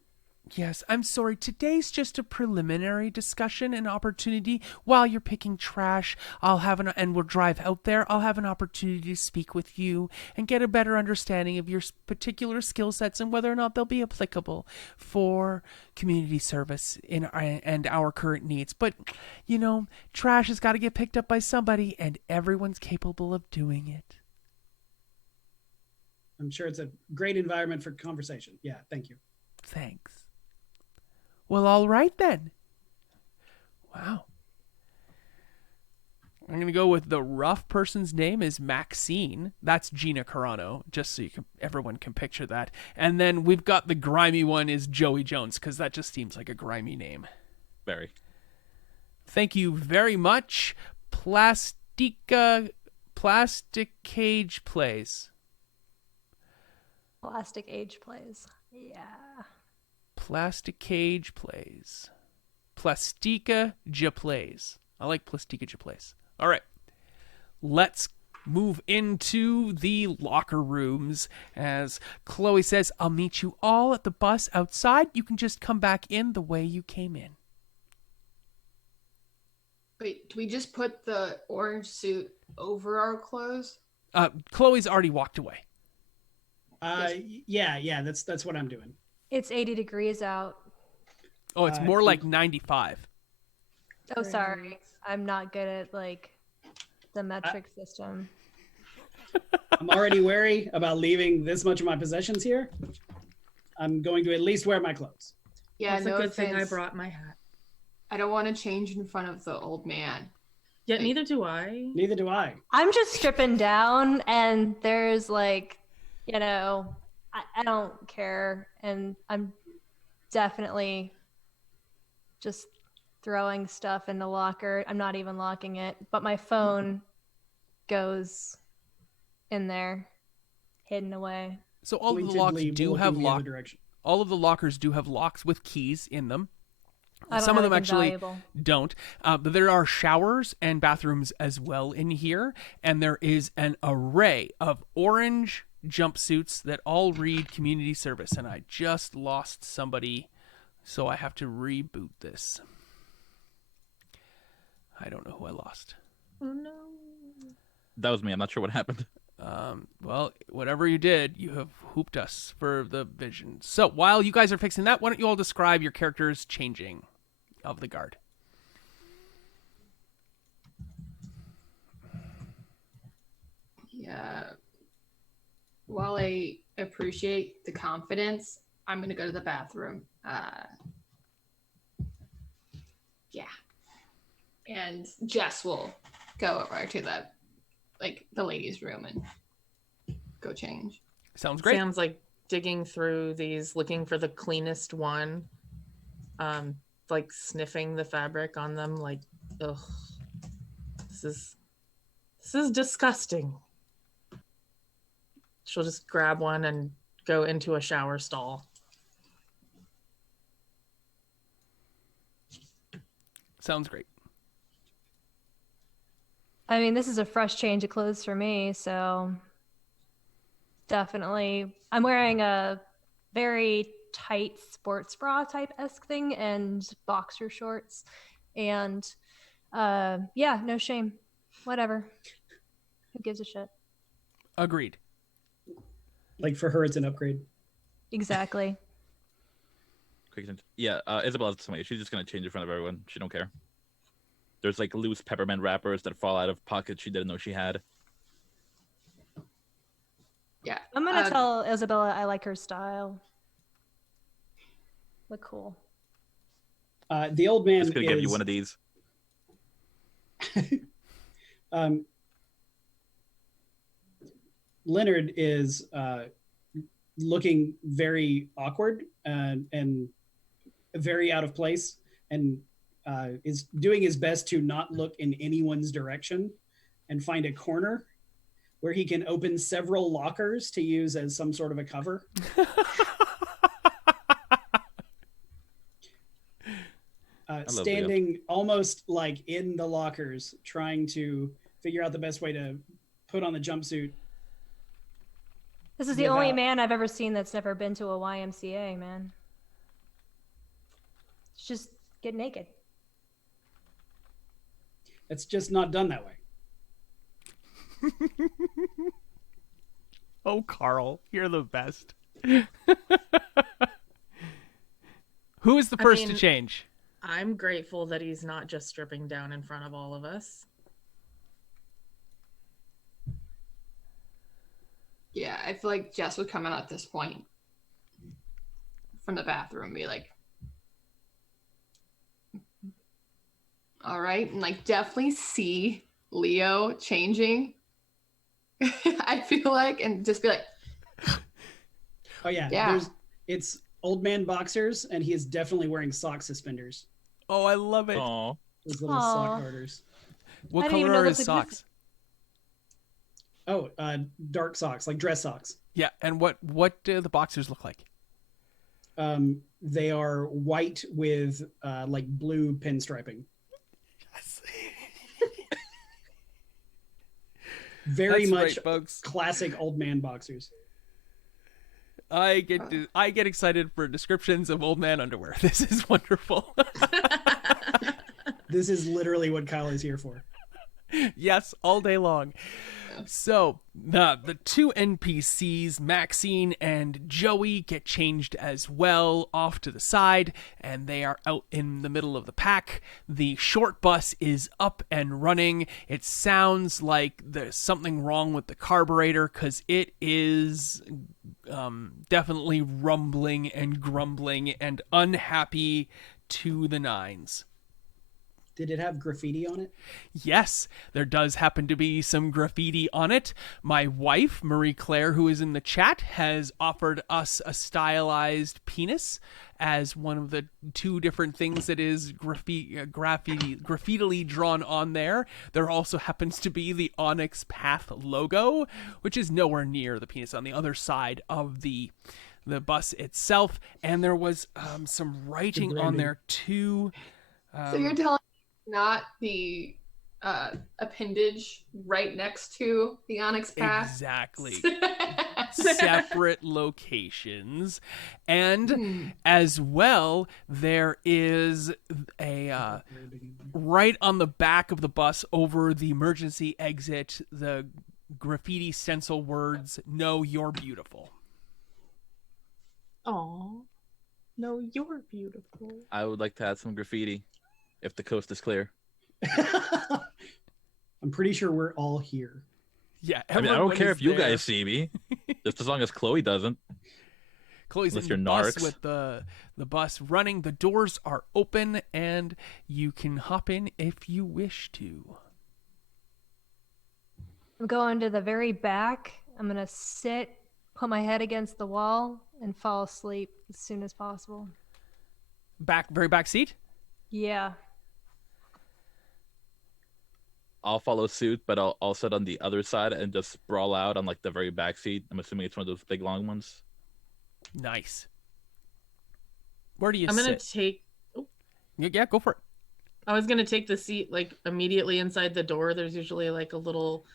Yes, I'm sorry. Today's just a preliminary discussion and opportunity. While you're picking trash, and we'll drive out there. I'll have an opportunity to speak with you and get a better understanding of your particular skill sets and whether or not they'll be applicable for community service and our current needs. But, trash has got to get picked up by somebody, and everyone's capable of doing it. I'm sure it's a great environment for conversation. Yeah, thank you. Thanks. Well, all right then. Wow. I'm going to go with the rough person's name is Maxine. That's Gina Carano, just so everyone can picture that. And then we've got the grimy one is Joey Jones, because that just seems like a grimy name. Very. Thank you very much. Plastic Cage Plays. Plastic Age Plays. Yeah. Plastic Cage Plays. Plastica Plays. I like Plastica Plays. All right. Let's move into the locker rooms. As Chloe says, I'll meet you all at the bus outside. You can just come back in the way you came in. Wait, do we just put the orange suit over our clothes? Chloe's already walked away. Yeah, that's what I'm doing. It's 80 degrees out. Oh, it's more like 95. Oh, sorry. I'm not good at the metric system. I'm already wary about leaving this much of my possessions here. I'm going to at least wear my clothes. Yeah, It's no a good thing I offense. brought my hat. I don't want to change in front of the old man. Yet neither do I. Neither do I. I'm just stripping down, and there's I don't care, and I'm definitely just throwing stuff in the locker. I'm not even locking it, but my phone goes in there, hidden away. So all of the locks do have locks. All of the lockers do have locks with keys in them. Some of them actually don't. But there are showers and bathrooms as well in here, and there is an array of orange jumpsuits that all read community service, and I just lost somebody, so I have to reboot this. I don't know who I lost. Oh no. That was me. I'm not sure what happened. Well, whatever you did, you have hooped us for the vision. So while you guys are fixing that, why don't you all describe your characters changing of the guard? Yeah. While I appreciate the confidence, I'm going to go to the bathroom. Yeah. And Jess will go over to the ladies' room and go change. Sounds great. Sam's digging through these, looking for the cleanest one. Sniffing the fabric on them, ugh. This is disgusting. She'll just grab one and go into a shower stall. Sounds great. I mean, this is a fresh change of clothes for me, so definitely. I'm wearing a very tight sports bra type-esque thing and boxer shorts, And yeah, no shame. Whatever. Who gives a shit? Agreed. Like for her, it's an upgrade. Exactly. Yeah, Isabella's somebody. She's just gonna change in front of everyone. She don't care. There's like loose peppermint wrappers that fall out of pockets she didn't know she had. Yeah. I'm gonna tell Isabella I like her style. Look cool. The old man Just gonna give you one of these. Leonard is looking very awkward and very out of place, and is doing his best to not look in anyone's direction and find a corner where he can open several lockers to use as some sort of a cover. Standing almost like in the lockers, trying to figure out the best way to put on the jumpsuit. This is the only man I've ever seen that's never been to a YMCA, man. It's just get naked. It's just not done that way. Oh, Carl, you're the best. Who is the first to change? I'm grateful that he's not just stripping down in front of all of us. Yeah, I feel like Jess would come out at this point from the bathroom and be like, all right, and like definitely see Leo changing. I feel like, and just be like, oh yeah. It's old man boxers, and he is definitely wearing sock suspenders. Oh, I love it. Aww. Those little sock garters. What color are his socks? Oh, dark socks, like dress socks. Yeah, and what do the boxers look like? They are white with like blue pinstriping. Yes. Very That's much right, folks. Classic old man boxers. I get excited for descriptions of old man underwear. This is wonderful. This is literally what Kyle is here for. Yes, all day long. So the two NPCs, Maxine and Joey, get changed as well off to the side, and they are out in the middle of the pack. The short bus is up and running. It sounds like there's something wrong with the carburetor, because it is definitely rumbling and grumbling and unhappy to the nines. Did it have graffiti on it? Yes, there does happen to be some graffiti on it. My wife, Marie Claire, who is in the chat, has offered us a stylized penis as one of the two different things that is graffiti drawn on there. There also happens to be the Onyx Path logo, which is nowhere near the penis, on the other side of the bus itself. And there was some writing on there too. So you're telling not the appendage right next to the Onyx Path? Exactly. Separate locations. And as well, there is a right on the back of the bus over the emergency exit, the graffiti stencil words, "No, you're beautiful." Aw. No, you're beautiful. I would like to add some graffiti, if the coast is clear. I'm pretty sure we're all here. Yeah, I don't care if you guys see me, just as long as Chloe doesn't. Chloe's in the bus with the bus running. The doors are open, and you can hop in if you wish to. I'm going to the very back. I'm going to sit, put my head against the wall, and fall asleep as soon as possible. Very back seat? Yeah. I'll follow suit, but I'll sit on the other side and just sprawl out on like the very back seat. I'm assuming it's one of those big long ones. Nice. Where do you I'm sit? going to take... Oh. Yeah, go for it. I was going to take the seat like immediately inside the door. There's usually like a little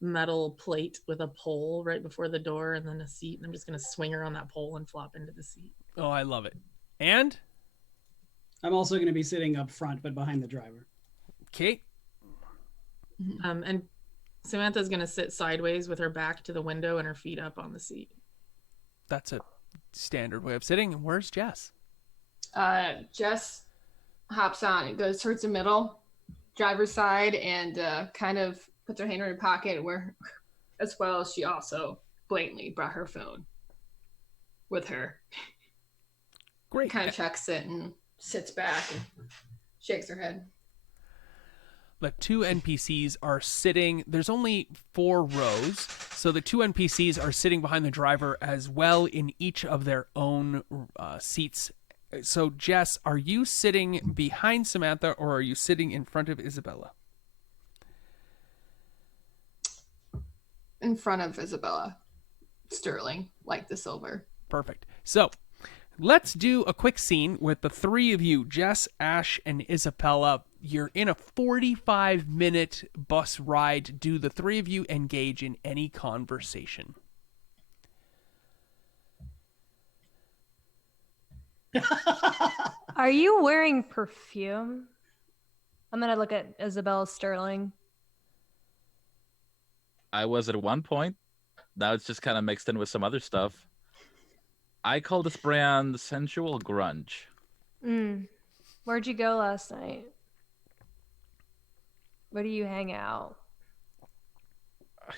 metal plate with a pole right before the door and then a seat. And I'm just going to swing her on that pole and flop into the seat. Oh, I love it. And? I'm also going to be sitting up front, but behind the driver. Okay. And Samantha's gonna sit sideways with her back to the window and her feet up on the seat. That's a standard way of sitting. And where's Jess? Jess hops on and goes towards the middle, driver's side, and kind of puts her hand in her pocket where, as well as she also blatantly brought her phone with her. Great. Kind of checks it and sits back and shakes her head. The two NPCs are sitting, there's only 4 rows, so the 2 NPCs are sitting behind the driver as well in each of their own seats. So, Jess, are you sitting behind Samantha or are you sitting in front of Isabella? In front of Isabella. Sterling, like the silver. Perfect. So, let's do a quick scene with the 3 of you, Jess, Ash, and Isabella. You're in a 45-minute bus ride. Do the 3 of you engage in any conversation? Are you wearing perfume? I'm gonna look at Isabella Sterling. I was at one point. Now it's just kind of mixed in with some other stuff. I call this brand sensual grunge. Where'd you go last night? Where do you hang out?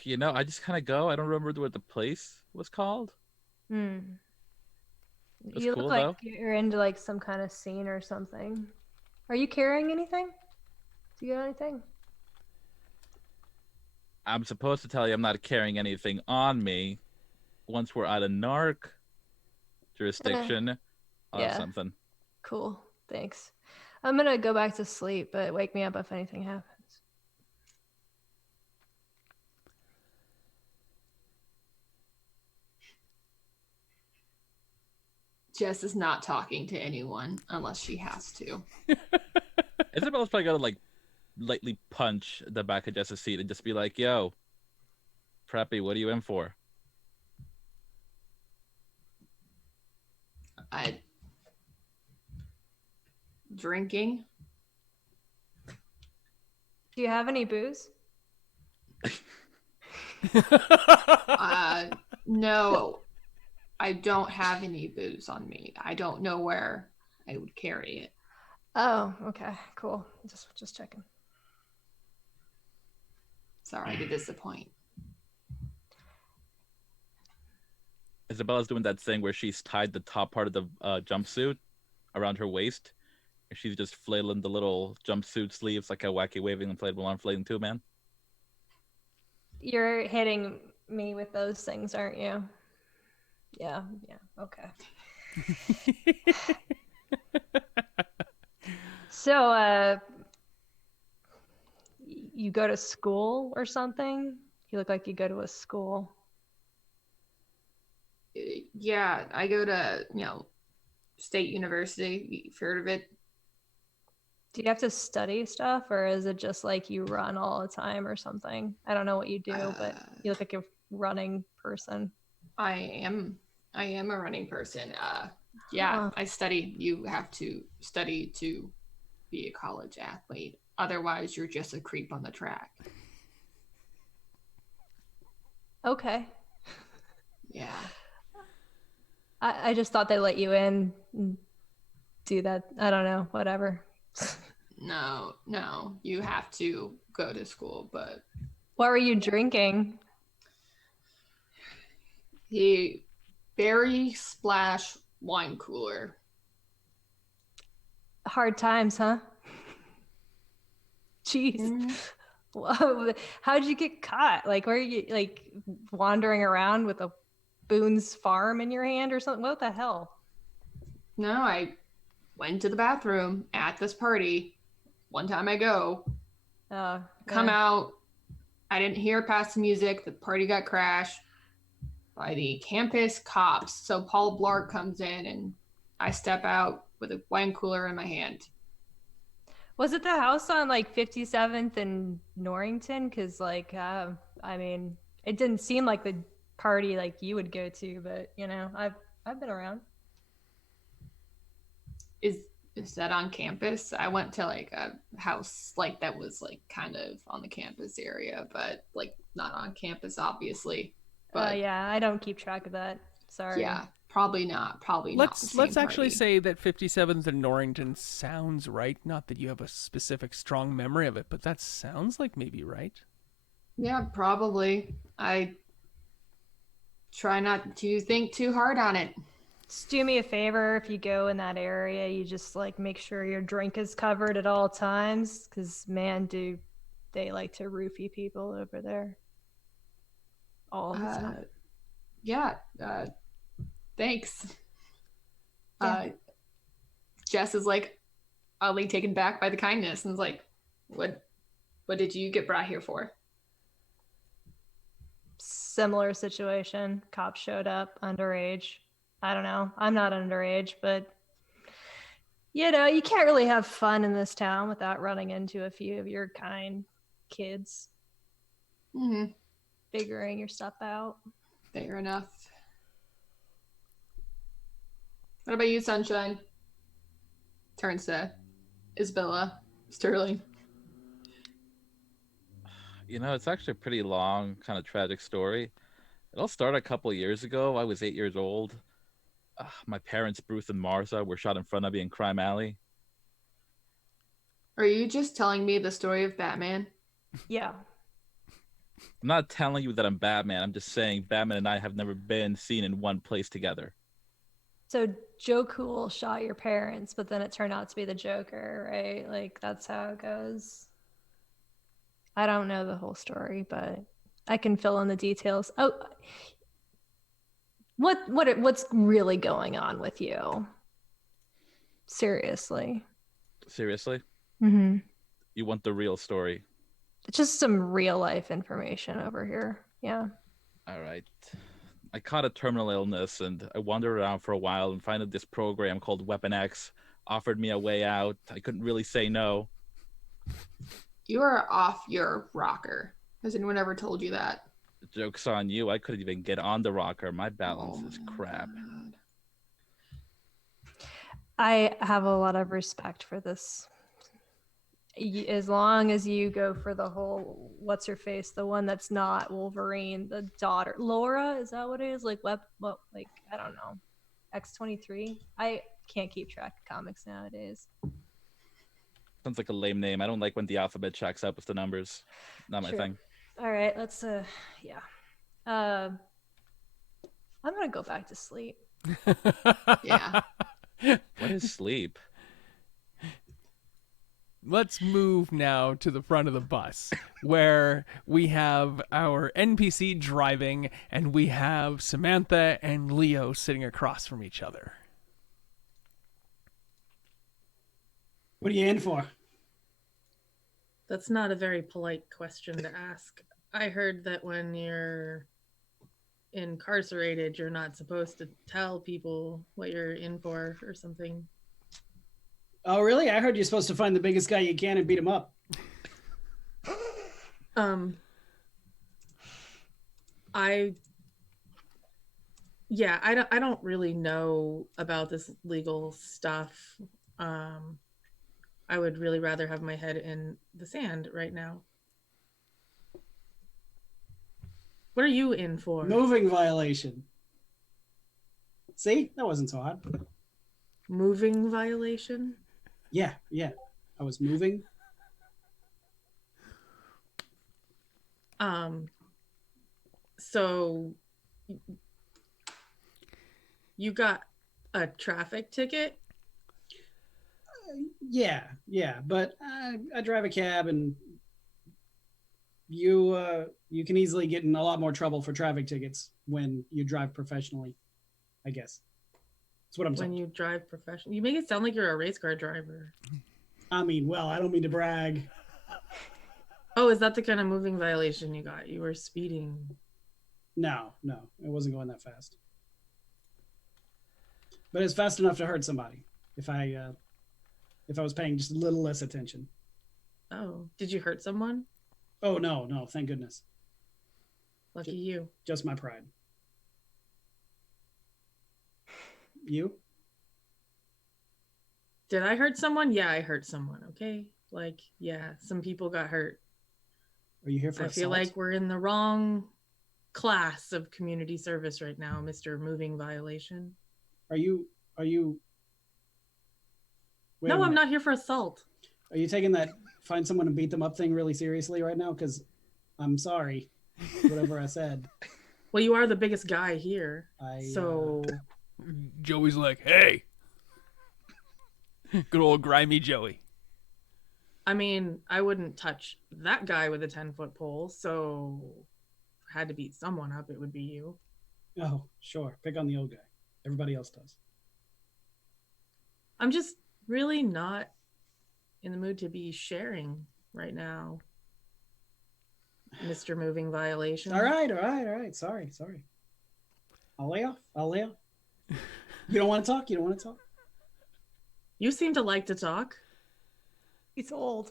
You know, I just kind of go. I don't remember what the place was called. You cool, look like though. you're into like some kind of scene or something. Are you carrying anything? Do you got anything? I'm supposed to tell you I'm not carrying anything on me. Once we're out of narc jurisdiction, I'll have Yeah. something. Cool. Thanks. I'm gonna go back to sleep, but wake me up if anything happens. Jess is not talking to anyone unless she has to. Isabella's probably gonna like lightly punch the back of Jess's seat and just be like, "Yo, Preppy, what are you in for?" Drinking. Do you have any booze? No, I don't have any booze on me. I don't know where I would carry it. Oh, okay, cool. Just checking. Sorry to disappoint. Isabella's doing that thing where she's tied the top part of the jumpsuit around her waist. And she's just flailing the little jumpsuit sleeves like a wacky waving inflatable arm flailing too, man. You're hitting me with those things, aren't you? Yeah, okay. So, you go to school or something? You look like you go to a school. Yeah, I go to, State University. You've heard of it? Do you have to study stuff, or is it just like you run all the time or something? I don't know what you do, but you look like a running person. I am a running person. Yeah, I study. You have to study to be a college athlete. Otherwise, you're just a creep on the track. Okay. Yeah. I just thought they let you in and do that. I don't know, whatever. No, you have to go to school, but What were you drinking? the berry splash wine cooler. Hard times, huh? Jeez. Whoa. How'd you get caught? Like, were you like wandering around with a Boone's Farm in your hand or something? What the hell? No, I went to the bathroom at this party. One time I go, come out. I didn't hear past the music. The party got crashed by the campus cops. So Paul Blart comes in and I step out with a wine cooler in my hand. Was it the house on like 57th and Norrington? Because like, I mean, it didn't seem like the party like you would go to, but I've been around. Is that on campus? I went to like a house like that was like kind of on the campus area, but like not on campus, obviously. But Yeah, I don't keep track of that. Sorry. yeah, probably not. Probably not the same Let's actually party. say that 57th and Norrington sounds right. Not that you have a specific strong memory of it, but that sounds like maybe right. Yeah, probably. I try not to think too hard on it. Just do me a favor, if you go in that area, you just like make sure your drink is covered at all times, because man, do they like to roofie people over there all the time. Yeah. Thanks. Yeah. Jess is like oddly taken back by the kindness and is like, what did you get brought here for? Similar situation. Cops showed up, underage. I don't know. I'm not underage, but you know, you can't really have fun in this town without running into a few of your kind kids Mm-hmm. figuring your stuff out. Fair enough. What about you, Sunshine? Turns to Isabella, Sterling. You know, it's actually a pretty long, kind of tragic story. It all started a couple of years ago. I was 8 years old. My parents, Bruce and Martha, were shot in front of me in Crime Alley. Are you just telling me the story of Batman? Yeah. I'm not telling you that I'm Batman. I'm just saying Batman and I have never been seen in one place together. So Joe Cool shot your parents, but then it turned out to be the Joker, right? Like that's how it goes. I don't know the whole story, but I can fill in the details. Oh, what's really going on with you? Seriously. Seriously? Mm-hmm. You want the real story? Just some real life information over here. Yeah. All right. I caught a terminal illness and I wandered around for a while and found this program called Weapon X offered me a way out. I couldn't really say no. You are off your rocker. Has anyone ever told you that? The joke's on you. I couldn't even get on the rocker. My balance is crap. God. I have a lot of respect for this. As long as you go for the whole, what's her face, the one that's not Wolverine, the daughter, Laura, is that what it is? Like like I don't know, X-23. I can't keep track of comics nowadays. Sounds like a lame name. I don't like when the alphabet checks up with the numbers. Not my Sure. thing. All right, let's yeah. I'm gonna go back to sleep. Yeah. What is sleep? Let's move now to the front of the bus where we have our NPC driving and we have Samantha and Leo sitting across from each other. What are you in for? That's not a very polite question to ask. I heard that when you're incarcerated, you're not supposed to tell people what you're in for or something. Oh, really? I heard you're supposed to find the biggest guy you can and beat him up. I don't really know about this legal stuff. I would really rather have my head in the sand right now. What are you in for? Moving violation. See? That wasn't so hard. Moving violation? Yeah. I was moving. So you got a traffic ticket? Yeah, but I drive a cab, and you can easily get in a lot more trouble for traffic tickets when you drive professionally, I guess. That's what I'm saying. When you drive professionally, you make it sound like you're a race car driver. I mean, well, I don't mean to brag. Oh, is that the kind of moving violation you got? You were speeding. No, it wasn't going that fast. But it's fast enough to hurt somebody if I was paying just a little less attention. Oh, did you hurt someone? Oh, no, thank goodness. Lucky you. Just my pride. You? Did I hurt someone? Yeah, I hurt someone. Okay. Like, yeah, some people got hurt. Are you here for I feel assault? like we're in the wrong class of community service right now, Mr. Moving Violation. Are you? Wait a No, I'm minute. not here for assault. Are you taking that find someone and beat them up thing really seriously right now? Because I'm sorry, whatever I said. Well, you are the biggest guy here. So Joey's like, hey. Good old grimy Joey. I mean, I wouldn't touch that guy with a 10-foot pole, so if I had to beat someone up, it would be you. Oh, sure. Pick on the old guy. Everybody else does. I'm just really not in the mood to be sharing right now, Mr. Moving Violation. All right. Sorry. I'll lay off. You don't want to talk? You seem to like to talk. He's old.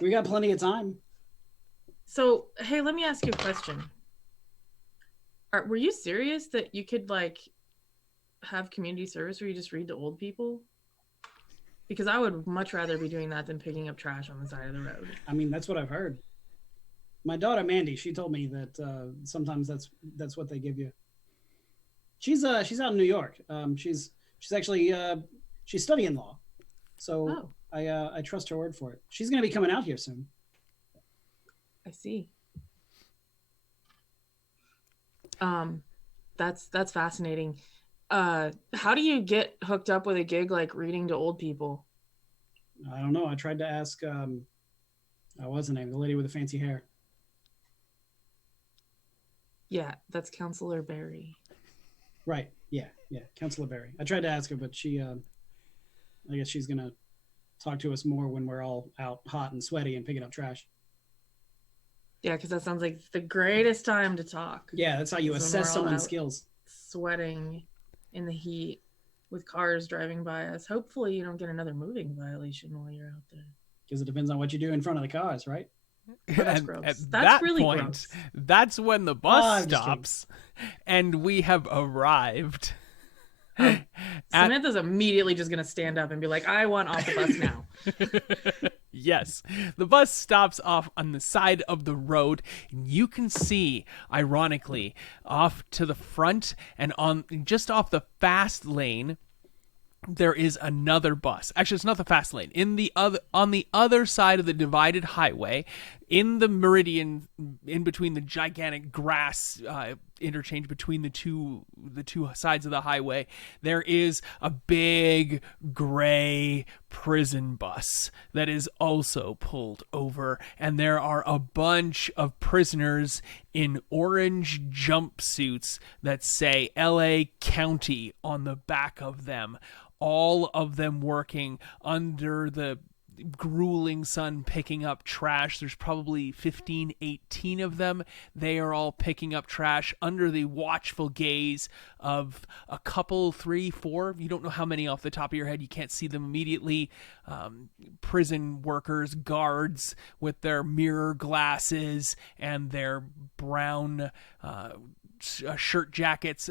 We got plenty of time. So, hey, let me ask you a question. Were you serious that you could, like, have community service where you just read to old people? Because I would much rather be doing that than picking up trash on the side of the road. I mean, that's what I've heard. My daughter Mandy, she told me that sometimes that's what they give you. She's out in New York. She's actually she's studying law, so I trust her word for it. She's going to be coming out here soon. I see. That's fascinating. How do you get hooked up with a gig like reading to old people? I don't know. I tried to ask. What was the name? The lady with the fancy hair. Yeah, that's Counselor Barry. Right. Yeah. Counselor Barry. I tried to ask her, but she, I guess she's gonna talk to us more when we're all out hot and sweaty and picking up trash. Yeah, because that sounds like the greatest time to talk. Yeah, that's how you assess someone's skills. Sweating in the heat with cars driving by us. Hopefully you don't get another moving violation while you're out there. Because it depends on what you do in front of the cars, right? Oh, that's gross. At That's that really point, gross. that's when the bus stops and we have arrived. Samantha's immediately just going to stand up and be like, I want off the bus now. Yes, the bus stops off on the side of the road. You can see, ironically, off to the front and on just off the fast lane, there is another bus. Actually, it's not the fast lane. On the other side of the divided highway, in the meridian, in between the gigantic grass interchange between the two sides of the highway, there is a big gray prison bus that is also pulled over, and there are a bunch of prisoners in orange jumpsuits that say LA County on the back of them. All of them working under the grueling sun picking up trash. There's probably 15, 18 of them. They are all picking up trash under the watchful gaze of a couple, 3, 4. You don't know how many off the top of your head. You can't see them immediately. Prison workers, guards with their mirror glasses and their brown shirts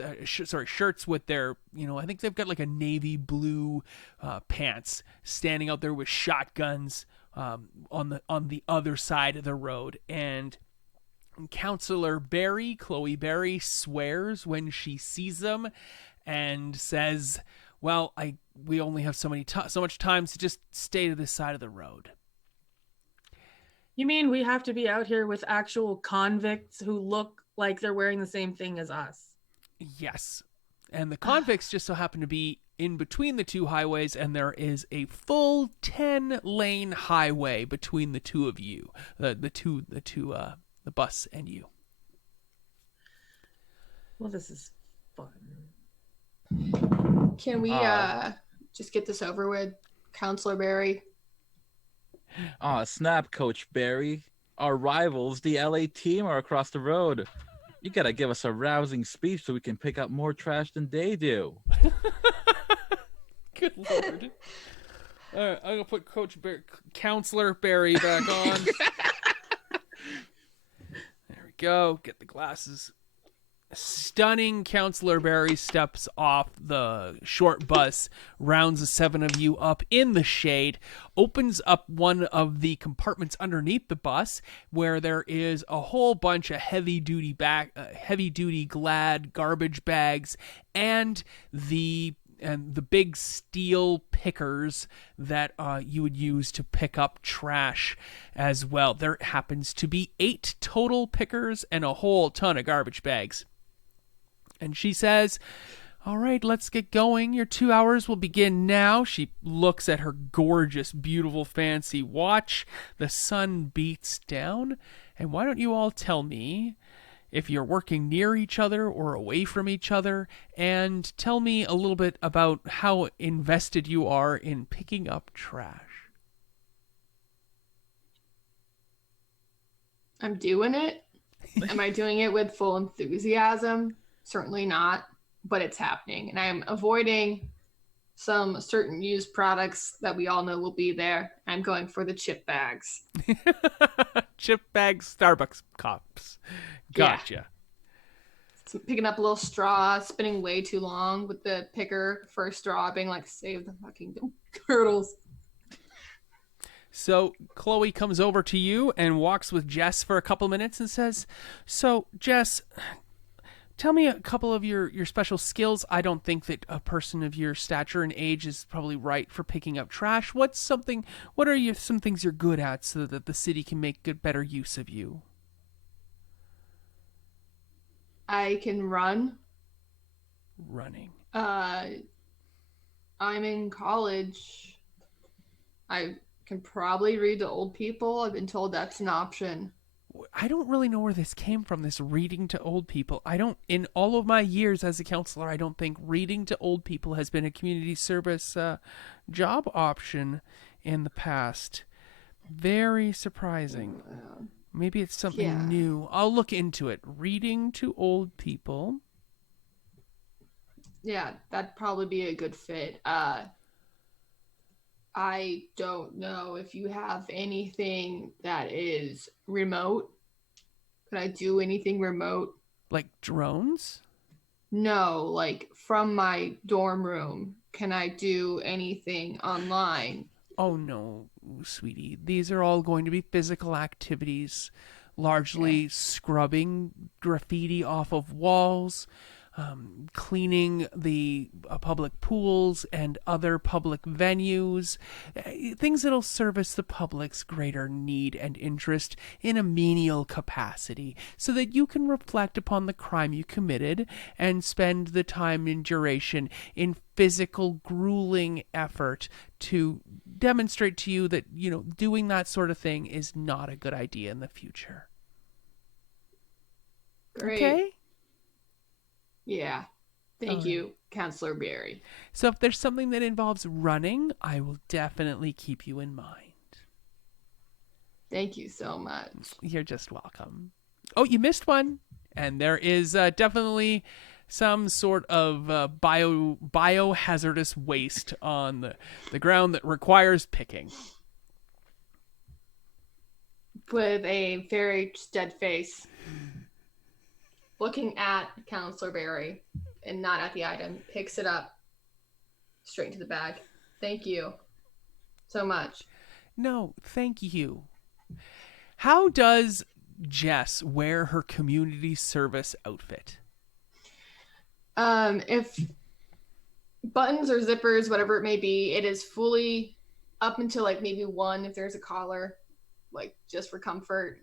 with their, I think they've got like a navy blue pants, standing out there with shotguns on the other side of the road. And Counselor Barry, Chloe Barry, swears when she sees them and says, well, we only have so much time, so just stay to this side of the road. You mean we have to be out here with actual convicts who look like they're wearing the same thing as us? Yes. And the convicts just so happen to be in between the two highways, and there is a full 10-lane highway between the two of you, the bus and you. Well, this is fun. Can we just get this over with, Counselor Barry? Snap, Coach Barry. Our rivals, the LA team, are across the road. You gotta give us a rousing speech so we can pick up more trash than they do. Good Lord. All right, I'm gonna put Counselor Barry back on. There we go. Get the glasses. Stunning Counselor Barry steps off the short bus, rounds the 7 of you up in the shade, opens up one of the compartments underneath the bus where there is a whole bunch of heavy-duty Glad garbage bags and the big steel pickers that you would use to pick up trash as well. There happens to be 8 total pickers and a whole ton of garbage bags. And she says, all right, let's get going. Your 2 hours will begin now. She looks at her gorgeous, beautiful, fancy watch. The sun beats down. And why don't you all tell me if you're working near each other or away from each other, and tell me a little bit about how invested you are in picking up trash. I'm doing it. Am I doing it with full enthusiasm? Certainly not, but it's happening. And I'm avoiding some certain used products that we all know will be there. I'm going for the chip bags. Chip bags, Starbucks cups. Gotcha. Yeah. So picking up a little straw, spinning way too long with the picker for a straw, being like, save the fucking turtles. So Chloe comes over to you and walks with Jess for a couple minutes and says, so Jess, tell me a couple of your special skills. I don't think that a person of your stature and age is probably right for picking up trash. What are some things you're good at so that the city can make better use of you? I can run. Running. I'm in college. I can probably read to old people. I've been told that's an option. I don't really know where this came from, this reading to old people. In all of my years as a counselor, I don't think reading to old people has been a community service job option in the past. Very surprising. Maybe it's something new. I'll look into it. Reading to old people. Yeah, that'd probably be a good fit. I don't know if you have anything that is remote. Could I do anything remote? Like drones? No, like from my dorm room. Can I do anything online? Oh no, sweetie. These are all going to be physical activities, largely scrubbing graffiti off of walls, cleaning the public pools and other public venues, things that'll service the public's greater need and interest in a menial capacity, so that you can reflect upon the crime you committed and spend the time and duration in physical, grueling effort to demonstrate to you that, doing that sort of thing is not a good idea in the future. Great. Okay? Yeah. Thank you, Counselor Barry. So if there's something that involves running, I will definitely keep you in mind. Thank you so much. You're just welcome. Oh, you missed one. And there is definitely some sort of biohazardous waste on the ground that requires picking. With a very dead face, looking at Counselor Barry and not at the item, picks it up straight into the bag. Thank you so much. No, thank you. How does Jess wear her community service outfit? If buttons or zippers, whatever it may be, it is fully up until like maybe one if there's a collar, like just for comfort.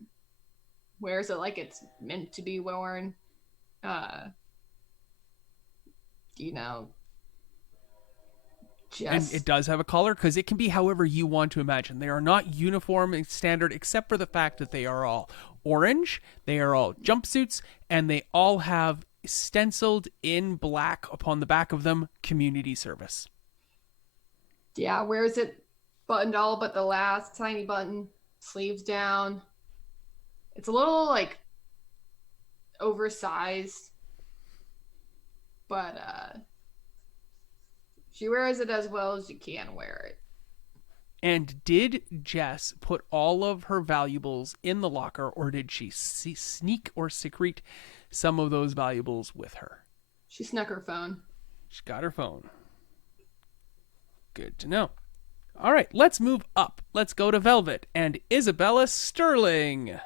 Wears it like it's meant to be worn. And it does have a collar, because it can be however you want to imagine. They are not uniform and standard, except for the fact that they are all orange, they are all jumpsuits, and they all have stenciled in black upon the back of them, community service. Yeah, wears it buttoned all but the last tiny button, sleeves down. It's a little like oversized, but she wears it as well as you can wear it. And did Jess put all of her valuables in the locker, or did she sneak or secrete some of those valuables with her. She snuck her phone. She got her phone. Good to know. All right, let's move up. Let's go to Velvet and Isabella Sterling.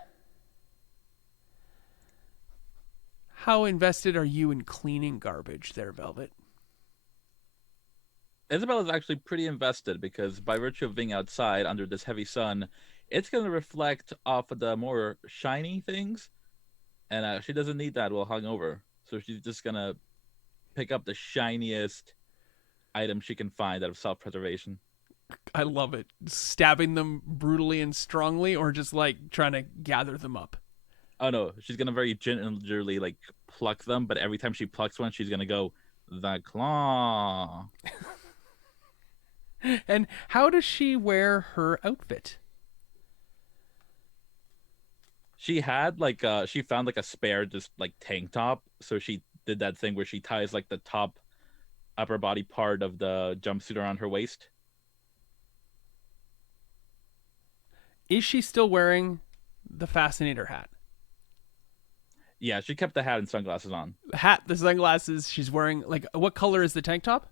How invested are you in cleaning garbage there, Velvet? Isabella's actually pretty invested because by virtue of being outside under this heavy sun, it's going to reflect off of the more shiny things, and she doesn't need that while hungover. So she's just going to pick up the shiniest item she can find out of self-preservation. I love it. Stabbing them brutally and strongly, or just like trying to gather them up? Oh no, she's going to very gingerly like pluck them, but every time she plucks one, she's going to go, the claw. And how does she wear her outfit? She had like she found like a spare just like tank top, so she did that thing where she ties like the top upper body part of the jumpsuit around her waist. Is she still wearing the Fascinator hat? Yeah, she kept the hat and sunglasses on. The hat, the sunglasses, she's wearing, like, what color is the tank top?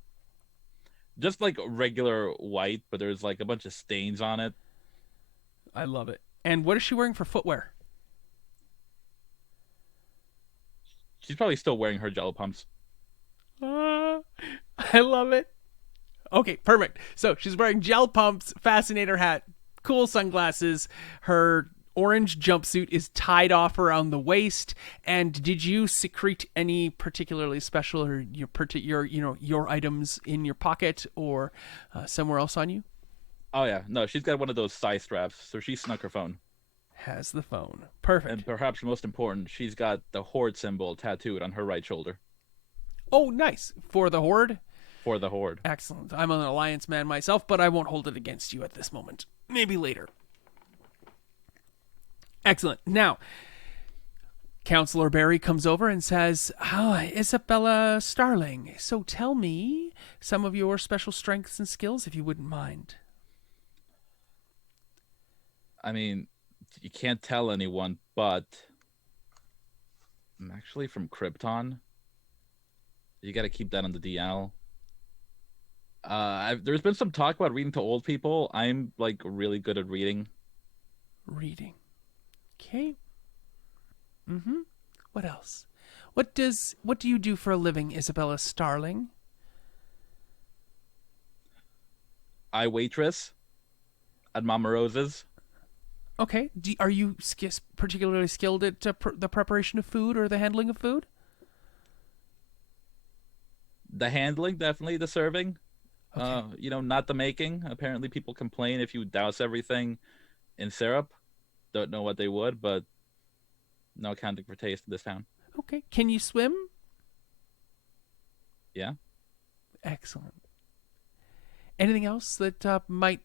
Just like regular white, but there's like a bunch of stains on it. I love it. And what is she wearing for footwear? She's probably still wearing her gel pumps. I love it. Okay, perfect. So she's wearing gel pumps, Fascinator hat, cool sunglasses. Her orange jumpsuit is tied off around the waist. And did you secrete any particularly special or your items in your pocket or somewhere else on you? Oh yeah, no, she's got one of those side straps, so she snuck her phone. Has the phone. Perfect. And perhaps most important, she's got the Horde symbol tattooed on her right shoulder. Oh, nice. For the Horde? For the Horde. Excellent. I'm an Alliance man myself, but I won't hold it against you at this moment. Maybe later. Excellent. Now, Counselor Barry comes over and says, Isabella Starling, so tell me some of your special strengths and skills, if you wouldn't mind. I mean, you can't tell anyone, but I'm actually from Krypton. You got to keep that on the DL. There's been some talk about reading to old people. I'm like really good at reading. Reading. Okay. Mm-hmm. What else? What do you do for a living, Isabella Starling? I waitress at Mama Rose's. Okay. Are you particularly skilled at the preparation of food or the handling of food? The handling, definitely. The serving. Okay. Not the making. Apparently people complain if you douse everything in syrup. Don't know what they would, but no accounting for taste in this town. Okay. Can you swim? Yeah. Excellent. Anything else that might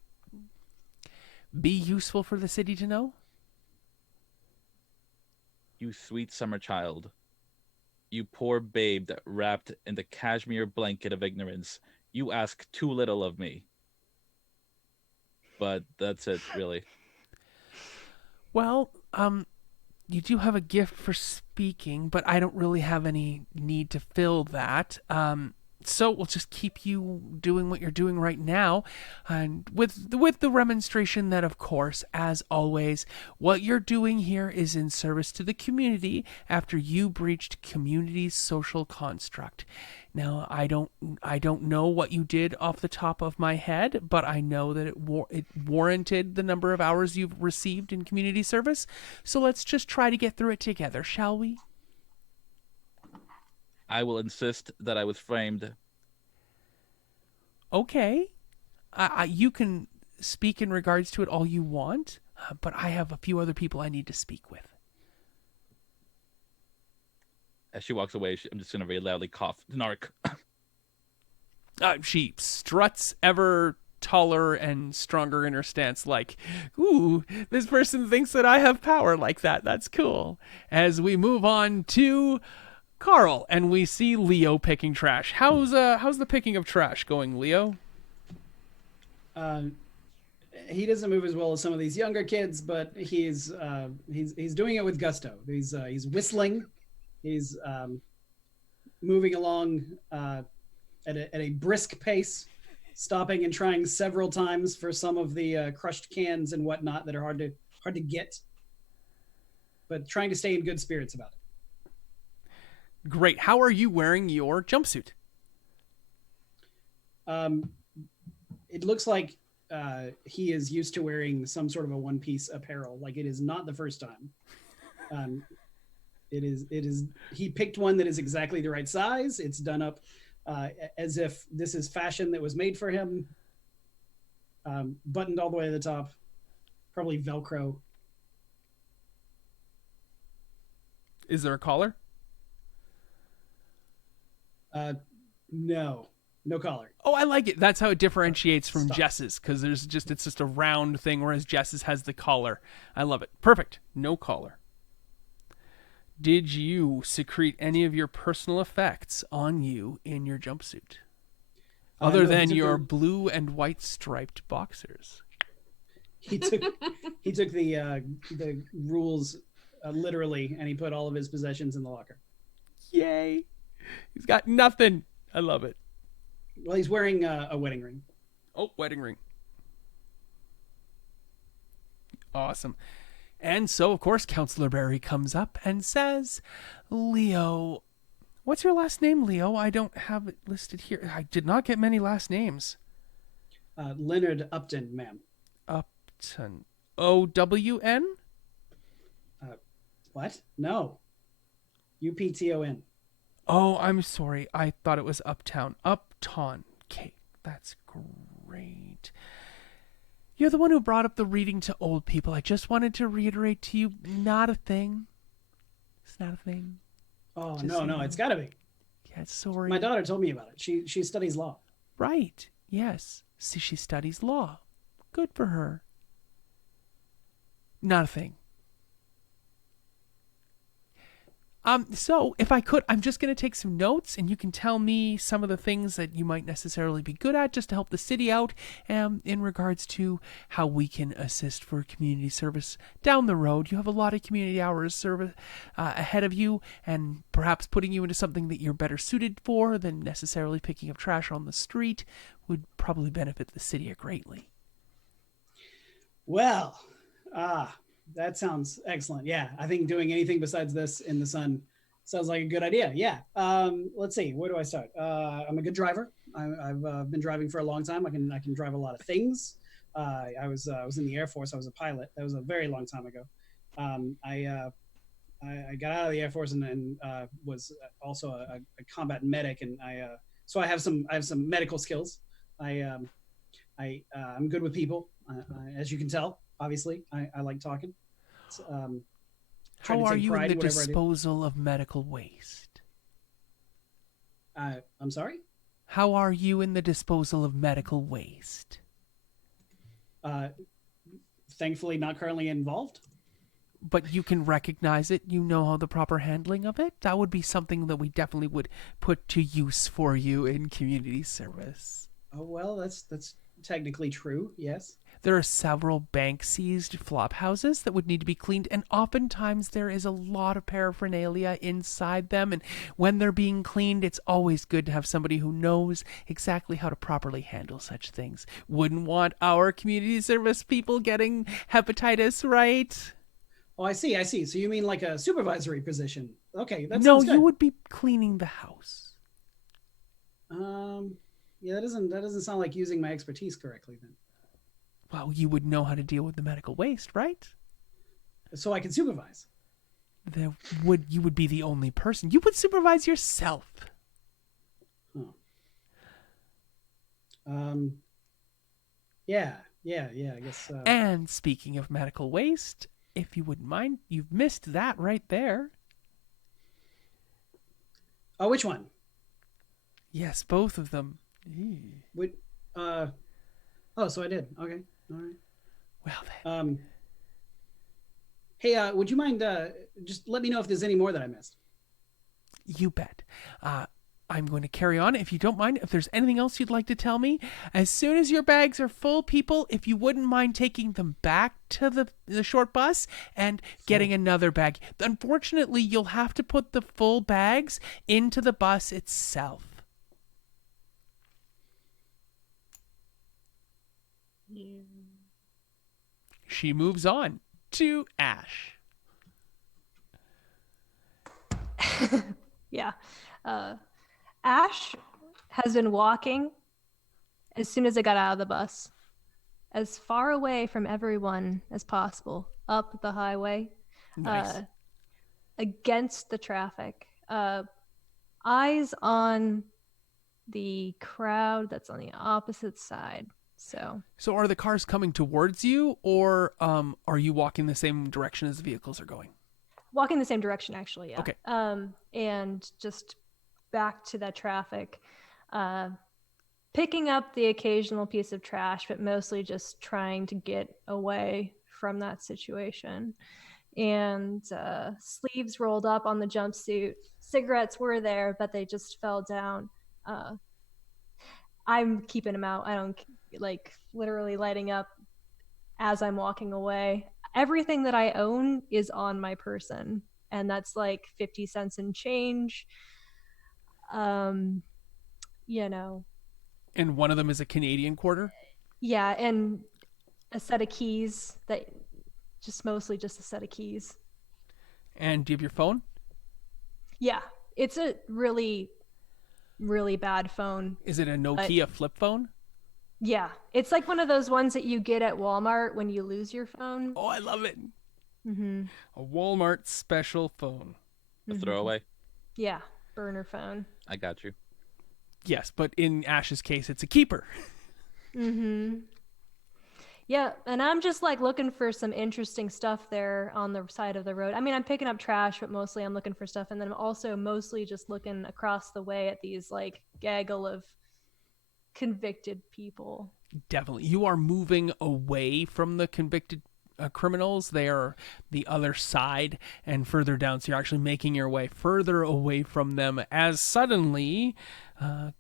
be useful for the city to know? You sweet summer child. You poor babe that wrapped in the cashmere blanket of ignorance. You ask too little of me. But that's it, really. Well, you do have a gift for speaking, but I don't really have any need to fill that. So we'll just keep you doing what you're doing right now, and with the remonstration that, of course, as always, what you're doing here is in service to the community after you breached community's social construct. Now, I don't know what you did off the top of my head, but I know that it warranted the number of hours you've received in community service. So let's just try to get through it together, shall we? I will insist that I was framed. Okay. You can speak in regards to it all you want, but I have a few other people I need to speak with. As she walks away, I'm just going to very loudly cough. Narc. She struts ever taller and stronger in her stance, like, ooh, this person thinks that I have power like that. That's cool. As we move on to Carl, and we see Leo picking trash. How's the picking of trash going, Leo? He doesn't move as well as some of these younger kids, but he's doing it with gusto. He's whistling He's moving along at a brisk pace, stopping and trying several times for some of the crushed cans and whatnot that are hard to get, but trying to stay in good spirits about it. Great. How are you wearing your jumpsuit? It looks like he is used to wearing some sort of a one-piece apparel. Like, it is not the first time. It is. He picked one that is exactly the right size. It's done up as if this is fashion that was made for him. Buttoned all the way to the top, probably Velcro. Is there a collar? No collar. Oh, I like it. That's how it differentiates from Stop. Jess's, because it's just a round thing, whereas Jess's has the collar. I love it. Perfect. No collar. Did you secrete any of your personal effects on you in your jumpsuit? Other No, than your blue and white striped boxers. He took the rules literally, and he put all of his possessions in the locker. Yay. He's got nothing. I love it. Well, he's wearing a wedding ring. Oh, wedding ring. Awesome. And so, of course, Counselor Barry comes up and says, Leo, what's your last name, Leo? I don't have it listed here. I did not get many last names. Leonard Upton, ma'am. Upton. O-W-N? What? No. UPTON. Oh, I'm sorry. I thought it was Uptown. Upton. Okay, that's great. You're the one who brought up the reading to old people. I just wanted to reiterate to you, not a thing. It's not a thing. Oh, Just no, it's got to be. Yeah, sorry. My daughter told me about it. She studies law. Right. Yes. See, she studies law. Good for her. Not a thing. So if I could, I'm just going to take some notes, and you can tell me some of the things that you might necessarily be good at, just to help the city out, in regards to how we can assist for community service down the road. You have a lot of community hours service ahead of you, and perhaps putting you into something that you're better suited for than necessarily picking up trash on the street would probably benefit the city greatly. Well, that sounds excellent. Yeah, I think doing anything besides this in the sun sounds like a good idea. Yeah. Let's see. Where do I start? I'm a good driver. I've been driving for a long time. I can drive a lot of things. I was in the Air Force. I was a pilot. That was a very long time ago. I got out of the Air Force and was also a combat medic, and so I have some medical skills. I'm good with people, as you can tell. Obviously, I like talking. How are you in the disposal of medical waste? I'm sorry? How are you in the disposal of medical waste? Thankfully, not currently involved. But you can recognize it. You know how the proper handling of it. That would be something that we definitely would put to use for you in community service. Oh, well, that's technically true, yes. There are several bank-seized flop houses that would need to be cleaned, and oftentimes there is a lot of paraphernalia inside them, and when they're being cleaned, it's always good to have somebody who knows exactly how to properly handle such things. Wouldn't want our community service people getting hepatitis, right? Oh, I see. So you mean like a supervisory position? Okay, that No, sounds good. you would be cleaning the house. Yeah, that doesn't sound like using my expertise correctly then. Well, you would know how to deal with the medical waste, right? So I can supervise. You would be the only person. You would supervise yourself. Huh. Yeah, I guess. And speaking of medical waste, if you wouldn't mind, you've missed that right there. Oh, which one? Yes, both of them. Oh, so I did. Okay. All right. Well then. Hey, would you mind just let me know if there's any more that I missed? You bet. I'm going to carry on. If you don't mind, if there's anything else you'd like to tell me, as soon as your bags are full, people, if you wouldn't mind taking them back to the short bus and getting another bag. Unfortunately, you'll have to put the full bags into the bus itself. She moves on to Ash. Yeah. Ash has been walking as soon as I got out of the bus, as far away from everyone as possible, up the highway, Nice. against the traffic, eyes on the crowd that's on the opposite side. So are the cars coming towards you, or are you walking the same direction as the vehicles are going? walking the same direction, actually, yeah. Okay. And just back to that traffic, picking up the occasional piece of trash, but mostly just trying to get away from that situation. And sleeves rolled up on the jumpsuit. Cigarettes were there, but they just fell down. I'm keeping them out. I don't literally lighting up as I'm walking away. Everything that I own is on my person, and that's like 50 cents in change. You know. And one of them is a Canadian quarter? Yeah, and a set of keys that mostly just a set of keys. And do you have your phone? Yeah, it's a really, really bad phone. Is it a Nokia flip phone? Yeah, it's like one of those ones that you get at Walmart when you lose your phone. Oh, I love it. Mm-hmm. A Walmart special phone. A throwaway. Yeah, burner phone. I got you. Yes, but in Ash's case, it's a keeper. Mm-hmm. Yeah, and I'm just like looking for some interesting stuff there on the side of the road. I mean, I'm picking up trash, but mostly I'm looking for stuff. And then I'm also mostly just looking across the way at these like gaggle of convicted people. Definitely. You are moving away from the convicted criminals. They are the other side and further down. So you're actually making your way further away from them as suddenly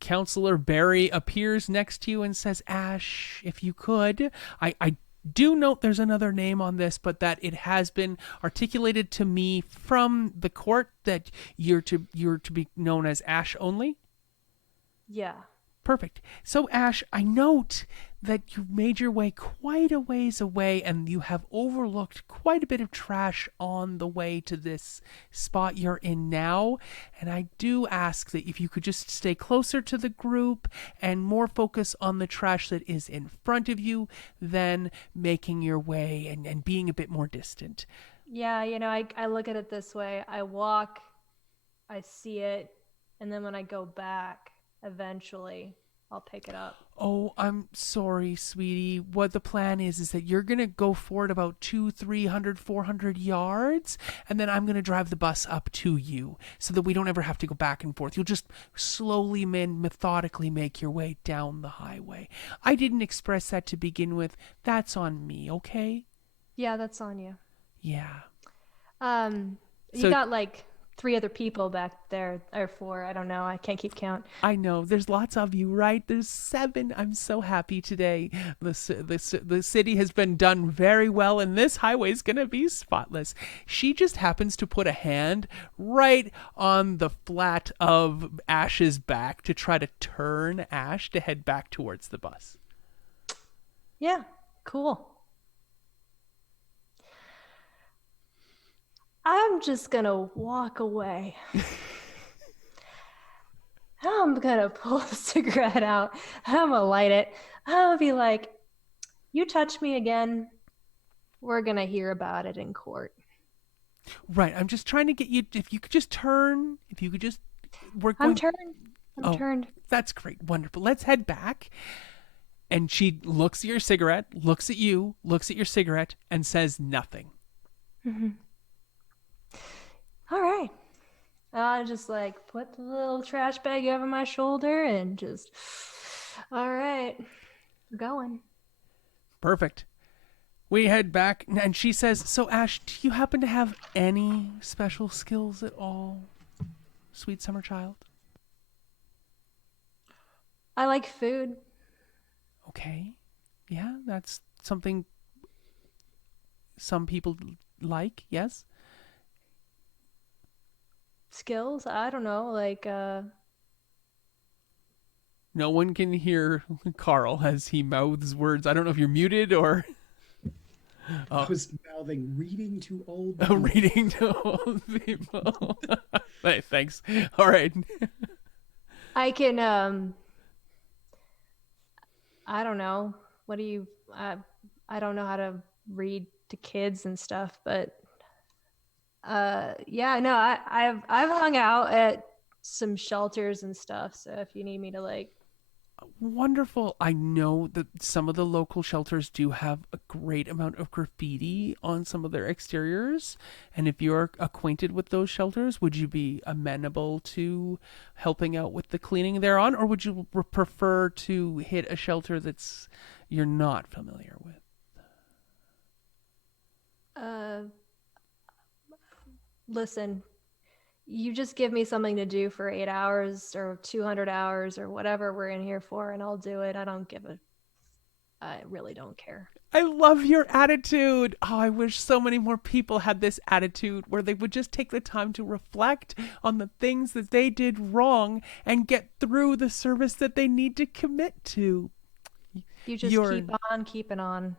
Counselor Barry appears next to you and says, Ash, if you could, I do note there's another name on this, but that it has been articulated to me from the court that you're to be known as Ash only. Yeah. Perfect. So, Ash, I note that you made your way quite a ways away and you have overlooked quite a bit of trash on the way to this spot you're in now. And I do ask that if you could just stay closer to the group and more focus on the trash that is in front of you than making your way and being a bit more distant. Yeah, I look at it this way. I walk, I see it, and then when I go back, eventually I'll pick it up. Oh, I'm sorry, sweetie. What the plan is that you're going to go forward about 200, 300, 400 yards, and then I'm going to drive the bus up to you so that we don't ever have to go back and forth. You'll just slowly and methodically make your way down the highway. I didn't express that to begin with. That's on me, okay? Yeah, that's on you. Yeah. You got like 3 other people back there, or 4, I don't know, I can't keep count. I know, there's lots of you, right? There's 7. I'm so happy today. The city has been done very well, and this highway is going to be spotless. She just happens to put a hand right on the flat of Ash's back to try to turn Ash to head back towards the bus. Yeah, cool. I'm just gonna walk away. I'm gonna pull a cigarette out. I'm gonna light it. I'll be like, you touch me again, we're gonna hear about it in court. Right, I'm just trying to get you, if you could just turn, I'm turned. That's great, wonderful. Let's head back. And she looks at your cigarette, looks at you, looks at your cigarette, and says nothing. Mm-hmm. All right. I just like put the little trash bag over my shoulder and just, all right, we're going. Perfect. We head back, and she says, so Ash, do you happen to have any special skills at all, sweet summer child? I like food. Okay. Yeah, that's something some people like, yes? Skills? I don't know, like No one can hear Carl as he mouths words. I don't know if you're muted or I was mouthing reading to old reading to old people. Hey, thanks. All right. I can I don't know. What do you I don't know how to read to kids and stuff, but yeah, no, I've hung out at some shelters and stuff, so if you need me to like Wonderful. I know that some of the local shelters do have a great amount of graffiti on some of their exteriors. And if you're acquainted with those shelters, would you be amenable to helping out with the cleaning thereon? Or would you prefer to hit a shelter that's you're not familiar with? uh listen, you just give me something to do for 8 hours or 200 hours or whatever we're in here for, and I'll do it. I really don't care. I love your attitude. Oh, I wish so many more people had this attitude where they would just take the time to reflect on the things that they did wrong and get through the service that they need to commit to. You just keep on keeping on.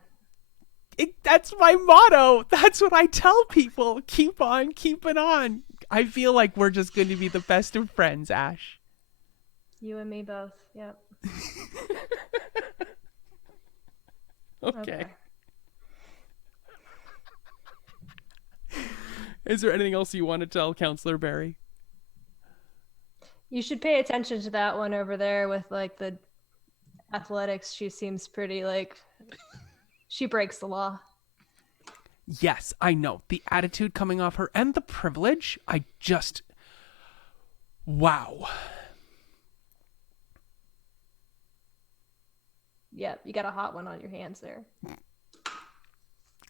That's my motto. That's what I tell people. Keep on keeping on. I feel like we're just going to be the best of friends, Ash. You and me both. Yep. Okay. Is there anything else you want to tell Counselor Barry? You should pay attention to that one over there with like the athletics. She seems pretty like she breaks the law. Yes, I know. The attitude coming off her and the privilege, wow. Yep, you got a hot one on your hands there.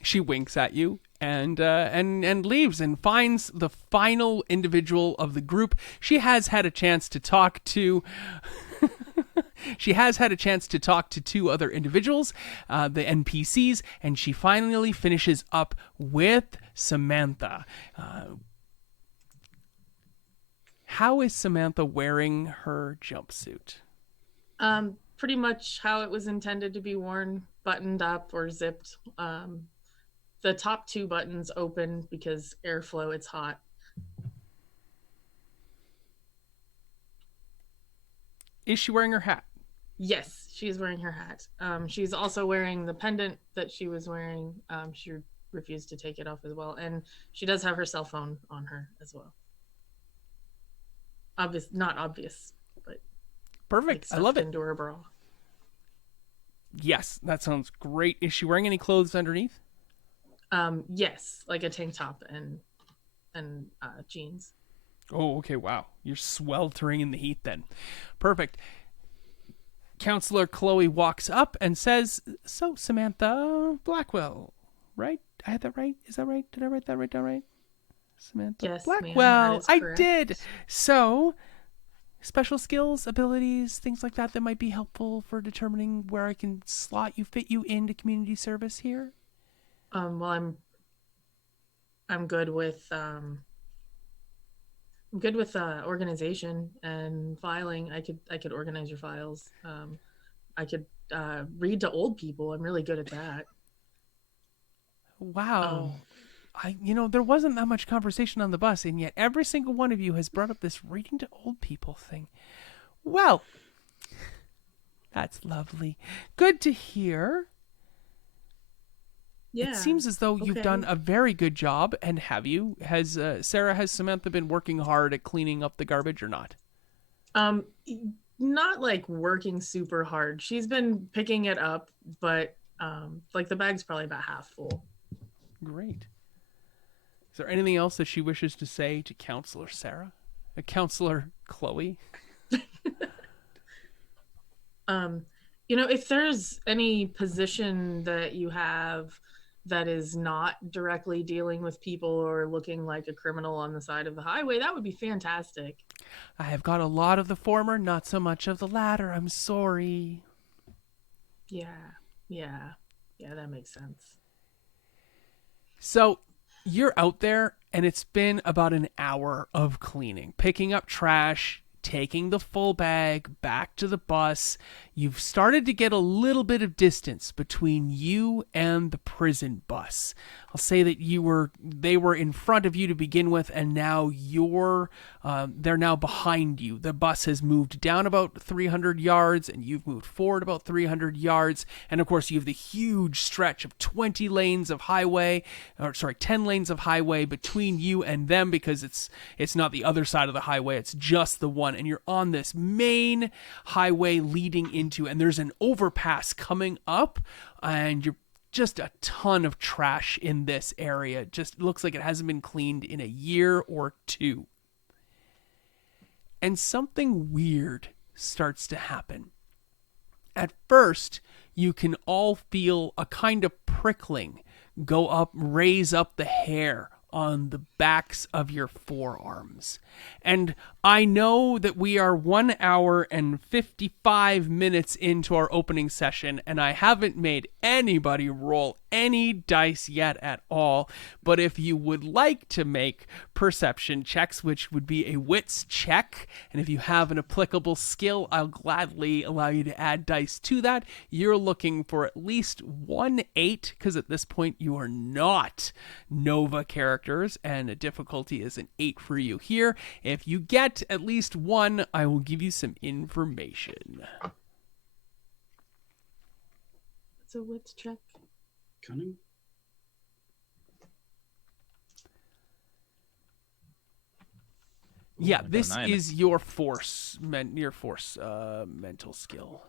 She winks at you and leaves and finds the final individual of the group. She has had a chance to talk to two other individuals, the NPCs, and she finally finishes up with Samantha. How is Samantha wearing her jumpsuit? Pretty much how it was intended to be worn, buttoned up or zipped. The top two buttons open because airflow, it's hot. Is she wearing her hat? Yes, she's wearing her hat. She's also wearing the pendant that she was wearing. She refused to take it off as well. And she does have her cell phone on her as well. Not obvious, but perfect. I love it. Into her bra. Yes, that sounds great. Is she wearing any clothes underneath? Yes, like a tank top and jeans. Oh, okay. Wow, you're sweltering in the heat then. Perfect. Counselor Chloe walks up and says, "So, Samantha Blackwell, right? I had that right? Is that right? Did I write that right down right? Samantha yes, Blackwell. I did. So, special skills, abilities, things like that might be helpful for determining where I can fit you into community service here. Well, I'm good with organization and filing. I could organize your files. I could read to old people. I'm really good at that. Wow. There wasn't that much conversation on the bus, and yet every single one of you has brought up this reading to old people thing. Well, that's lovely. Good to hear. Yeah. It seems as though you've done a very good job, and has Samantha been working hard at cleaning up the garbage or not? Not like working super hard. She's been picking it up, but like the bag's probably about half full. Great. Is there anything else that she wishes to say to Counselor Sarah? Counselor Chloe? If there's any position that you have that is not directly dealing with people or looking like a criminal on the side of the highway, that would be fantastic. I have got a lot of the former, not so much of the latter. I'm sorry. Yeah, that makes sense. So you're out there, and it's been about an hour of cleaning, picking up trash, taking the full bag back to the bus. You've started to get a little bit of distance between you and the prison bus. I'll say that they were in front of you to begin with, and now they're now behind you. The bus has moved down about 300 yards, and you've moved forward about 300 yards. And of course, you have the huge stretch of 10 lanes of highway between you and them, because it's not the other side of the highway, it's just the one. And you're on this main highway leading into, and there's an overpass coming up, and you're just a ton of trash in this area. It just looks like it hasn't been cleaned in a year or two. And something weird starts to happen. At first, you can all feel a kind of prickling raise up the hair on the backs of your forearms. And I know that we are 1 hour and 55 minutes into our opening session, and I haven't made anybody roll any dice yet at all. But if you would like to make perception checks, which would be a wits check, and if you have an applicable skill, I'll gladly allow you to add dice to that. You're looking for at least 1-8, because at this point you are not Nova characters, and a difficulty is an 8 for you here. If you get at least 1, I will give you some information. It's a wits check. Cunning. Yeah, I got this 9. is your mental skill.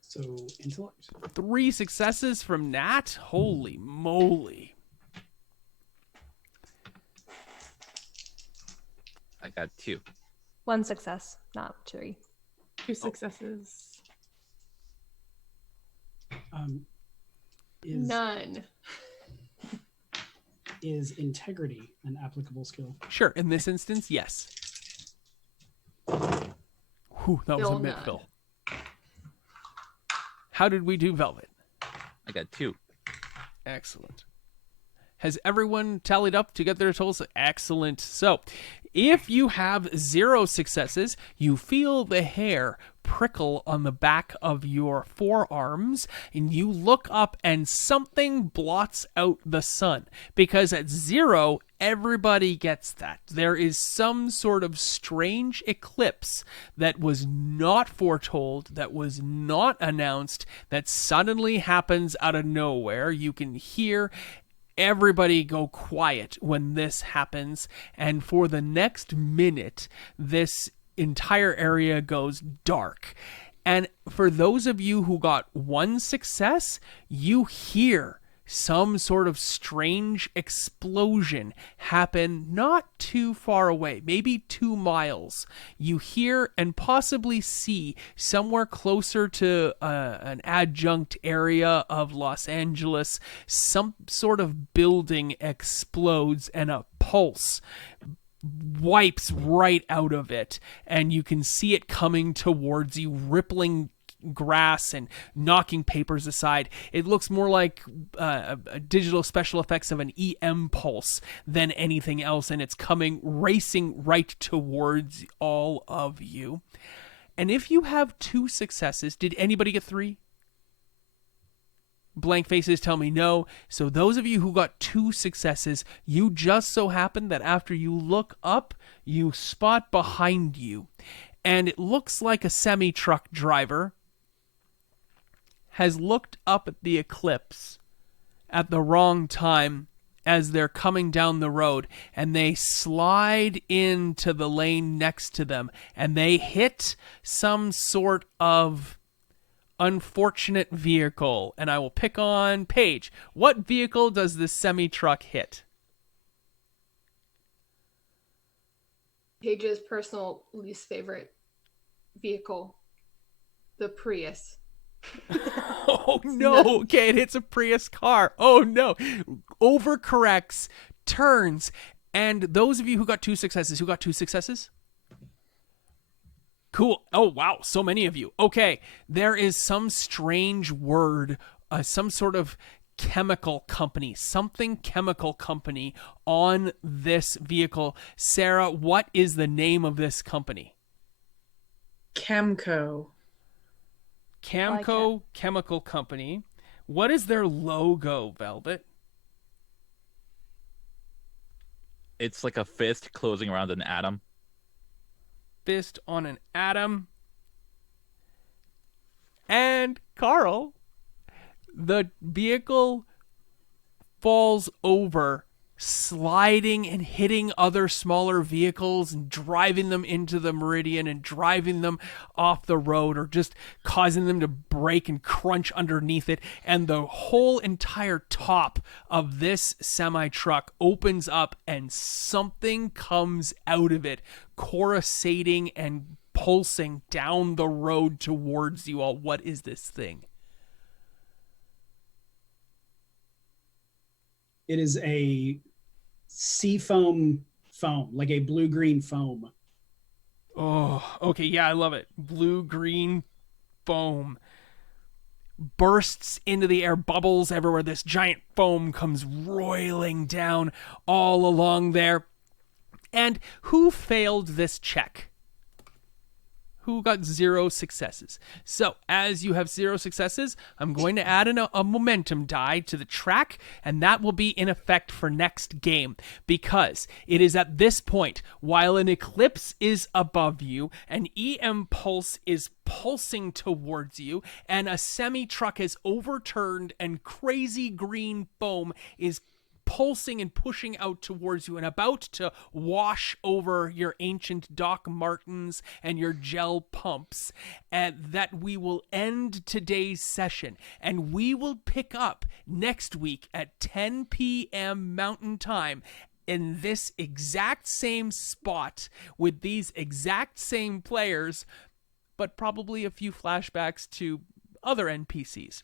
So intellect. 3 successes from Nat. Holy moly. I got 2. 1 success, not 3. 2 successes. None. Is integrity an applicable skill? Sure, in this instance, yes. Whew, that was a Still mid-fill. none. How did we do, Velvet? I got 2. Excellent. Has everyone tallied up to get their totals? Excellent. So, if you have 0 successes, you feel the hair prickle on the back of your forearms, and you look up and something blots out the sun. Because at 0, everybody gets that. There is some sort of strange eclipse that was not foretold, that was not announced, that suddenly happens out of nowhere. You can hear everybody go quiet when this happens, and for the next minute, this entire area goes dark. And for those of you who got 1 success, you hear some sort of strange explosion happen not too far away, maybe 2 miles. You hear and possibly see somewhere closer to an adjunct area of Los Angeles, some sort of building explodes and a pulse wipes right out of it, and you can see it coming towards you, rippling grass and knocking papers aside. It looks more like a digital special effects of an EM pulse than anything else, and it's coming racing right towards all of you. And if you have 2 successes, did anybody get 3? Blank faces tell me no. So those of you who got 2 successes, you just so happen that after you look up, you spot behind you, and it looks like a semi-truck driver has looked up at the eclipse at the wrong time as they're coming down the road, and they slide into the lane next to them, and they hit some sort of unfortunate vehicle. And I will pick on Paige. What vehicle does this semi-truck hit? Paige's personal least favorite vehicle, the Prius. Oh no. Okay, it hits a Prius car. Oh no. Overcorrects, turns, And those of you who got 2 successes, who got 2 successes? Cool. Oh, wow. So many of you. Okay. There is some strange word, some sort of chemical company, something chemical company on this vehicle. Sarah, what is the name of this company? Camco. Camco Chemical Company. What is their logo, Velvet? It's like a fist closing around an atom. Fist on an atom. And Carl, the vehicle falls over, sliding and hitting other smaller vehicles and driving them into the meridian and driving them off the road, or just causing them to break and crunch underneath it. And the whole entire top of this semi-truck opens up and something comes out of it, coruscating and pulsing down the road towards you all. What is this thing? It is a seafoam foam, like a blue-green foam. Oh, okay. Yeah, I love it. Blue-green foam bursts into the air, bubbles everywhere. This giant foam comes roiling down all along there. And who failed this check? Who got 0 successes? So, as you have 0 successes, I'm going to add a momentum die to the track, and that will be in effect for next game, because it is at this point, while an eclipse is above you, an EM pulse is pulsing towards you, and a semi-truck has overturned, and crazy green foam is pulsing and pushing out towards you and about to wash over your ancient Doc Martens and your gel pumps, and that we will end today's session, and we will pick up next week at 10 p.m. Mountain Time in this exact same spot with these exact same players, but probably a few flashbacks to other NPCs.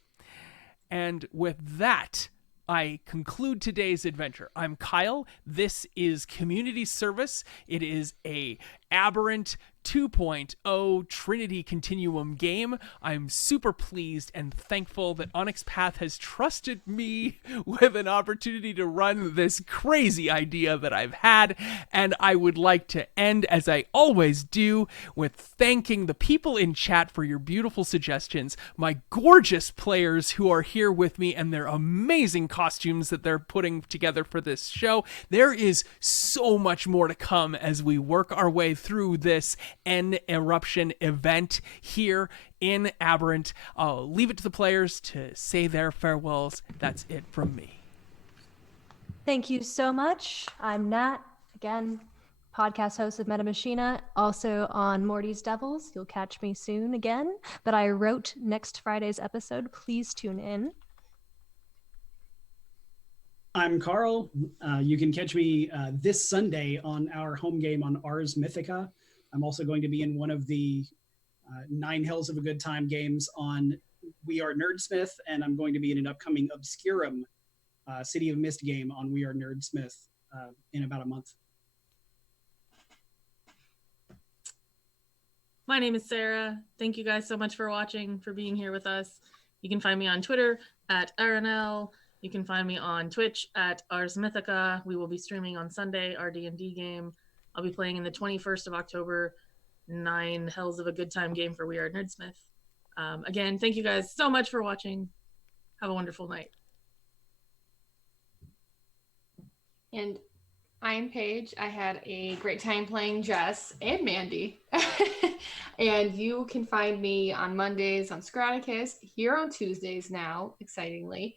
And with that, I conclude today's adventure. I'm Kyle. This is Community Service. It is a Aberrant 2.0 Trinity Continuum game. I'm super pleased and thankful that Onyx Path has trusted me with an opportunity to run this crazy idea that I've had. And I would like to end, as I always do, with thanking the people in chat for your beautiful suggestions, my gorgeous players who are here with me and their amazing costumes that they're putting together for this show. There is so much more to come as we work our way through this N eruption event here in Aberrant. I'll leave it to the players to say their farewells. That's it from me. Thank you so much. I'm Nat, again, podcast host of Meta Machina, also on Morty's Devils. You'll catch me soon again, but I wrote next Friday's episode. Please tune in. I'm Carl. You can catch me this Sunday on our home game on Ars Mythica. I'm also going to be in one of the 9 Hells of a Good Time games on We Are Nerdsmith, and I'm going to be in an upcoming Obscurum City of Mist game on We Are Nerdsmith in about a month. My name is Sarah. Thank you guys so much for watching, for being here with us. You can find me on Twitter at RNL. You can find me on Twitch at Ars Mythica. We will be streaming on Sunday our D&D game. I'll be playing in the 21st of October 9 Hells of a Good Time game for We Are Nerdsmith. Again, thank you guys so much for watching. Have a wonderful night. And I'm Paige. I had a great time playing Jess and Mandy. And you can find me on Mondays on Scraticus, here on Tuesdays now, excitingly,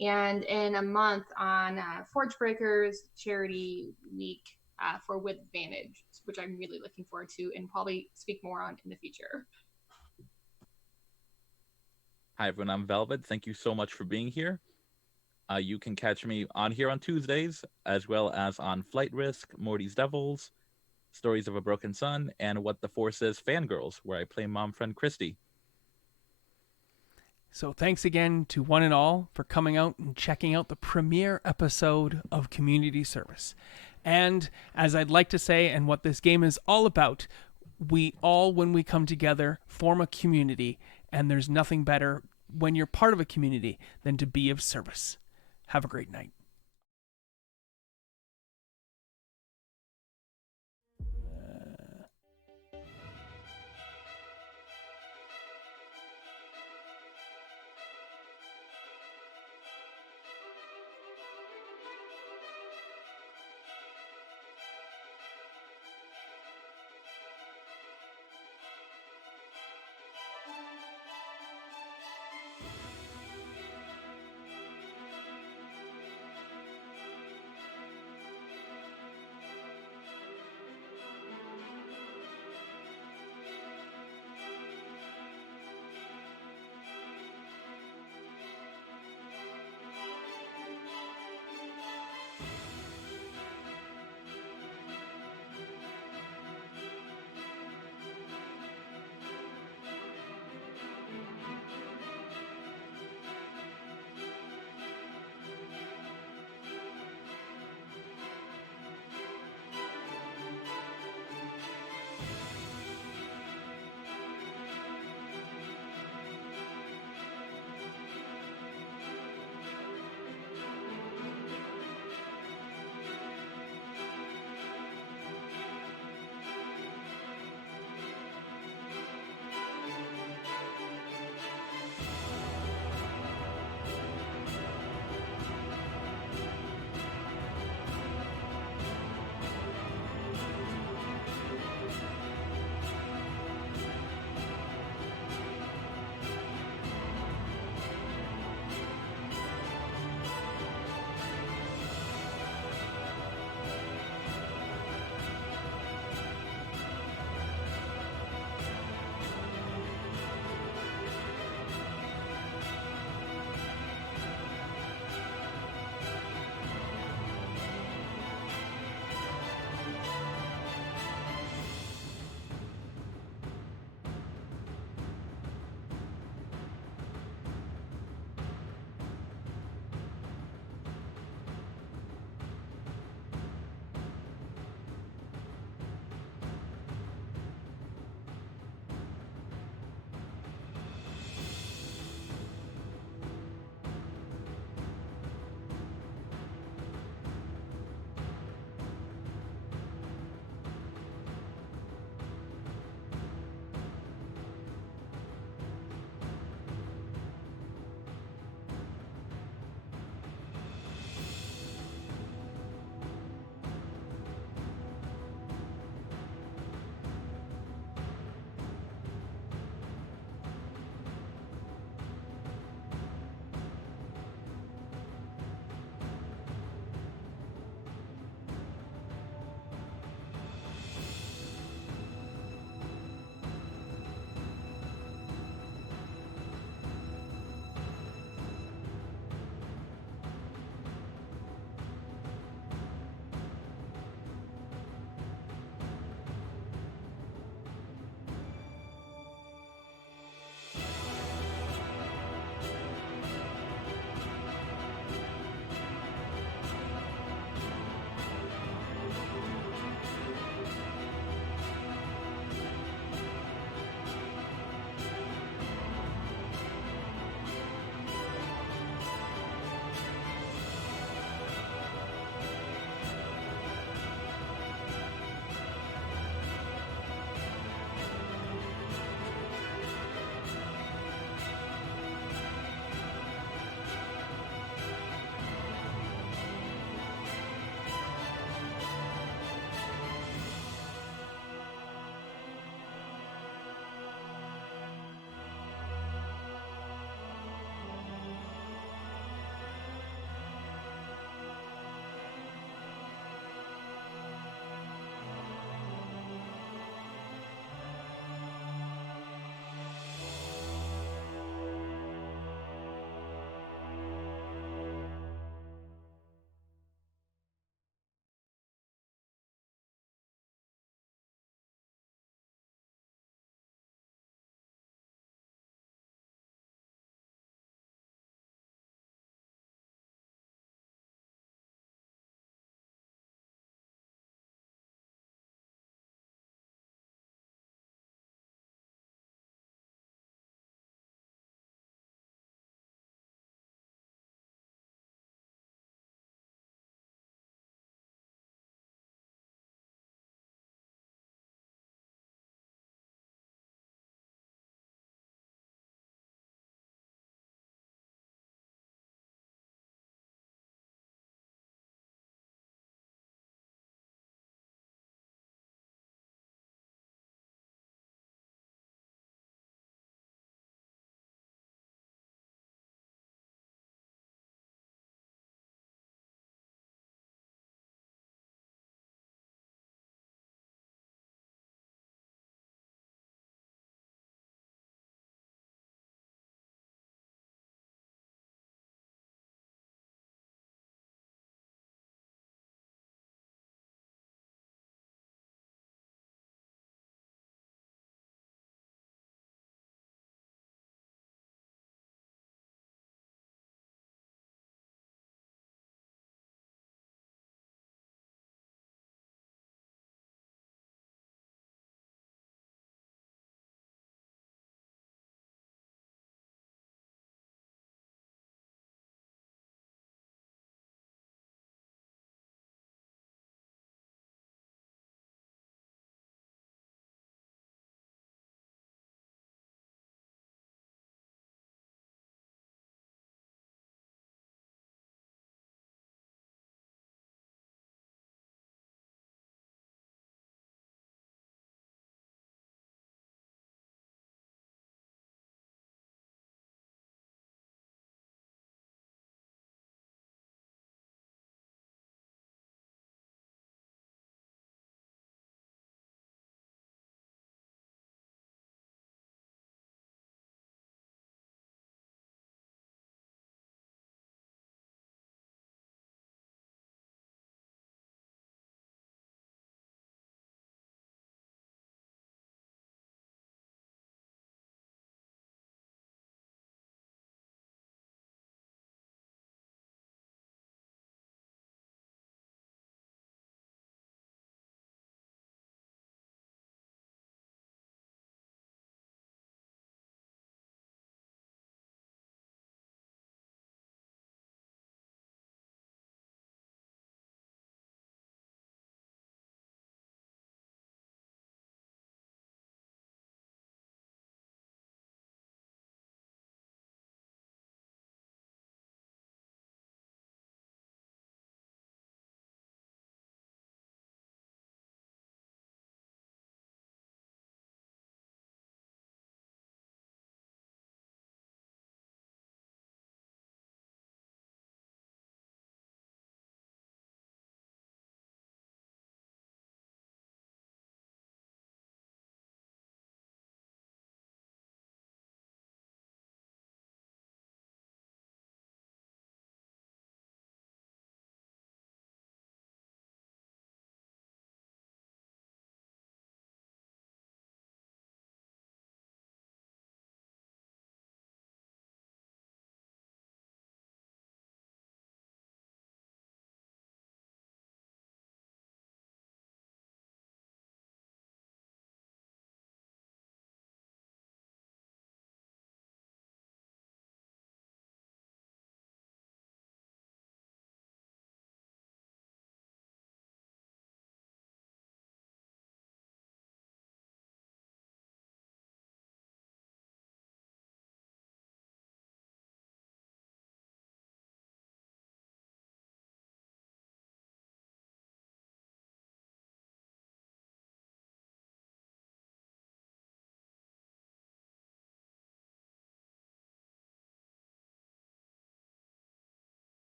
and in a month on Forge Breakers Charity Week for With Advantage, which I'm really looking forward to and probably speak more on in the future. Hi, everyone. I'm Velvet. Thank you so much for being here. You can catch me on here on Tuesdays, as well as on Flight Risk, Morty's Devils, Stories of a Broken Sun, and What the Force Is Fangirls, where I play mom friend Christy. So thanks again to one and all for coming out and checking out the premiere episode of Community Service. And as I'd like to say, and what this game is all about, we all, when we come together, form a community, and there's nothing better when you're part of a community than to be of service. Have a great night.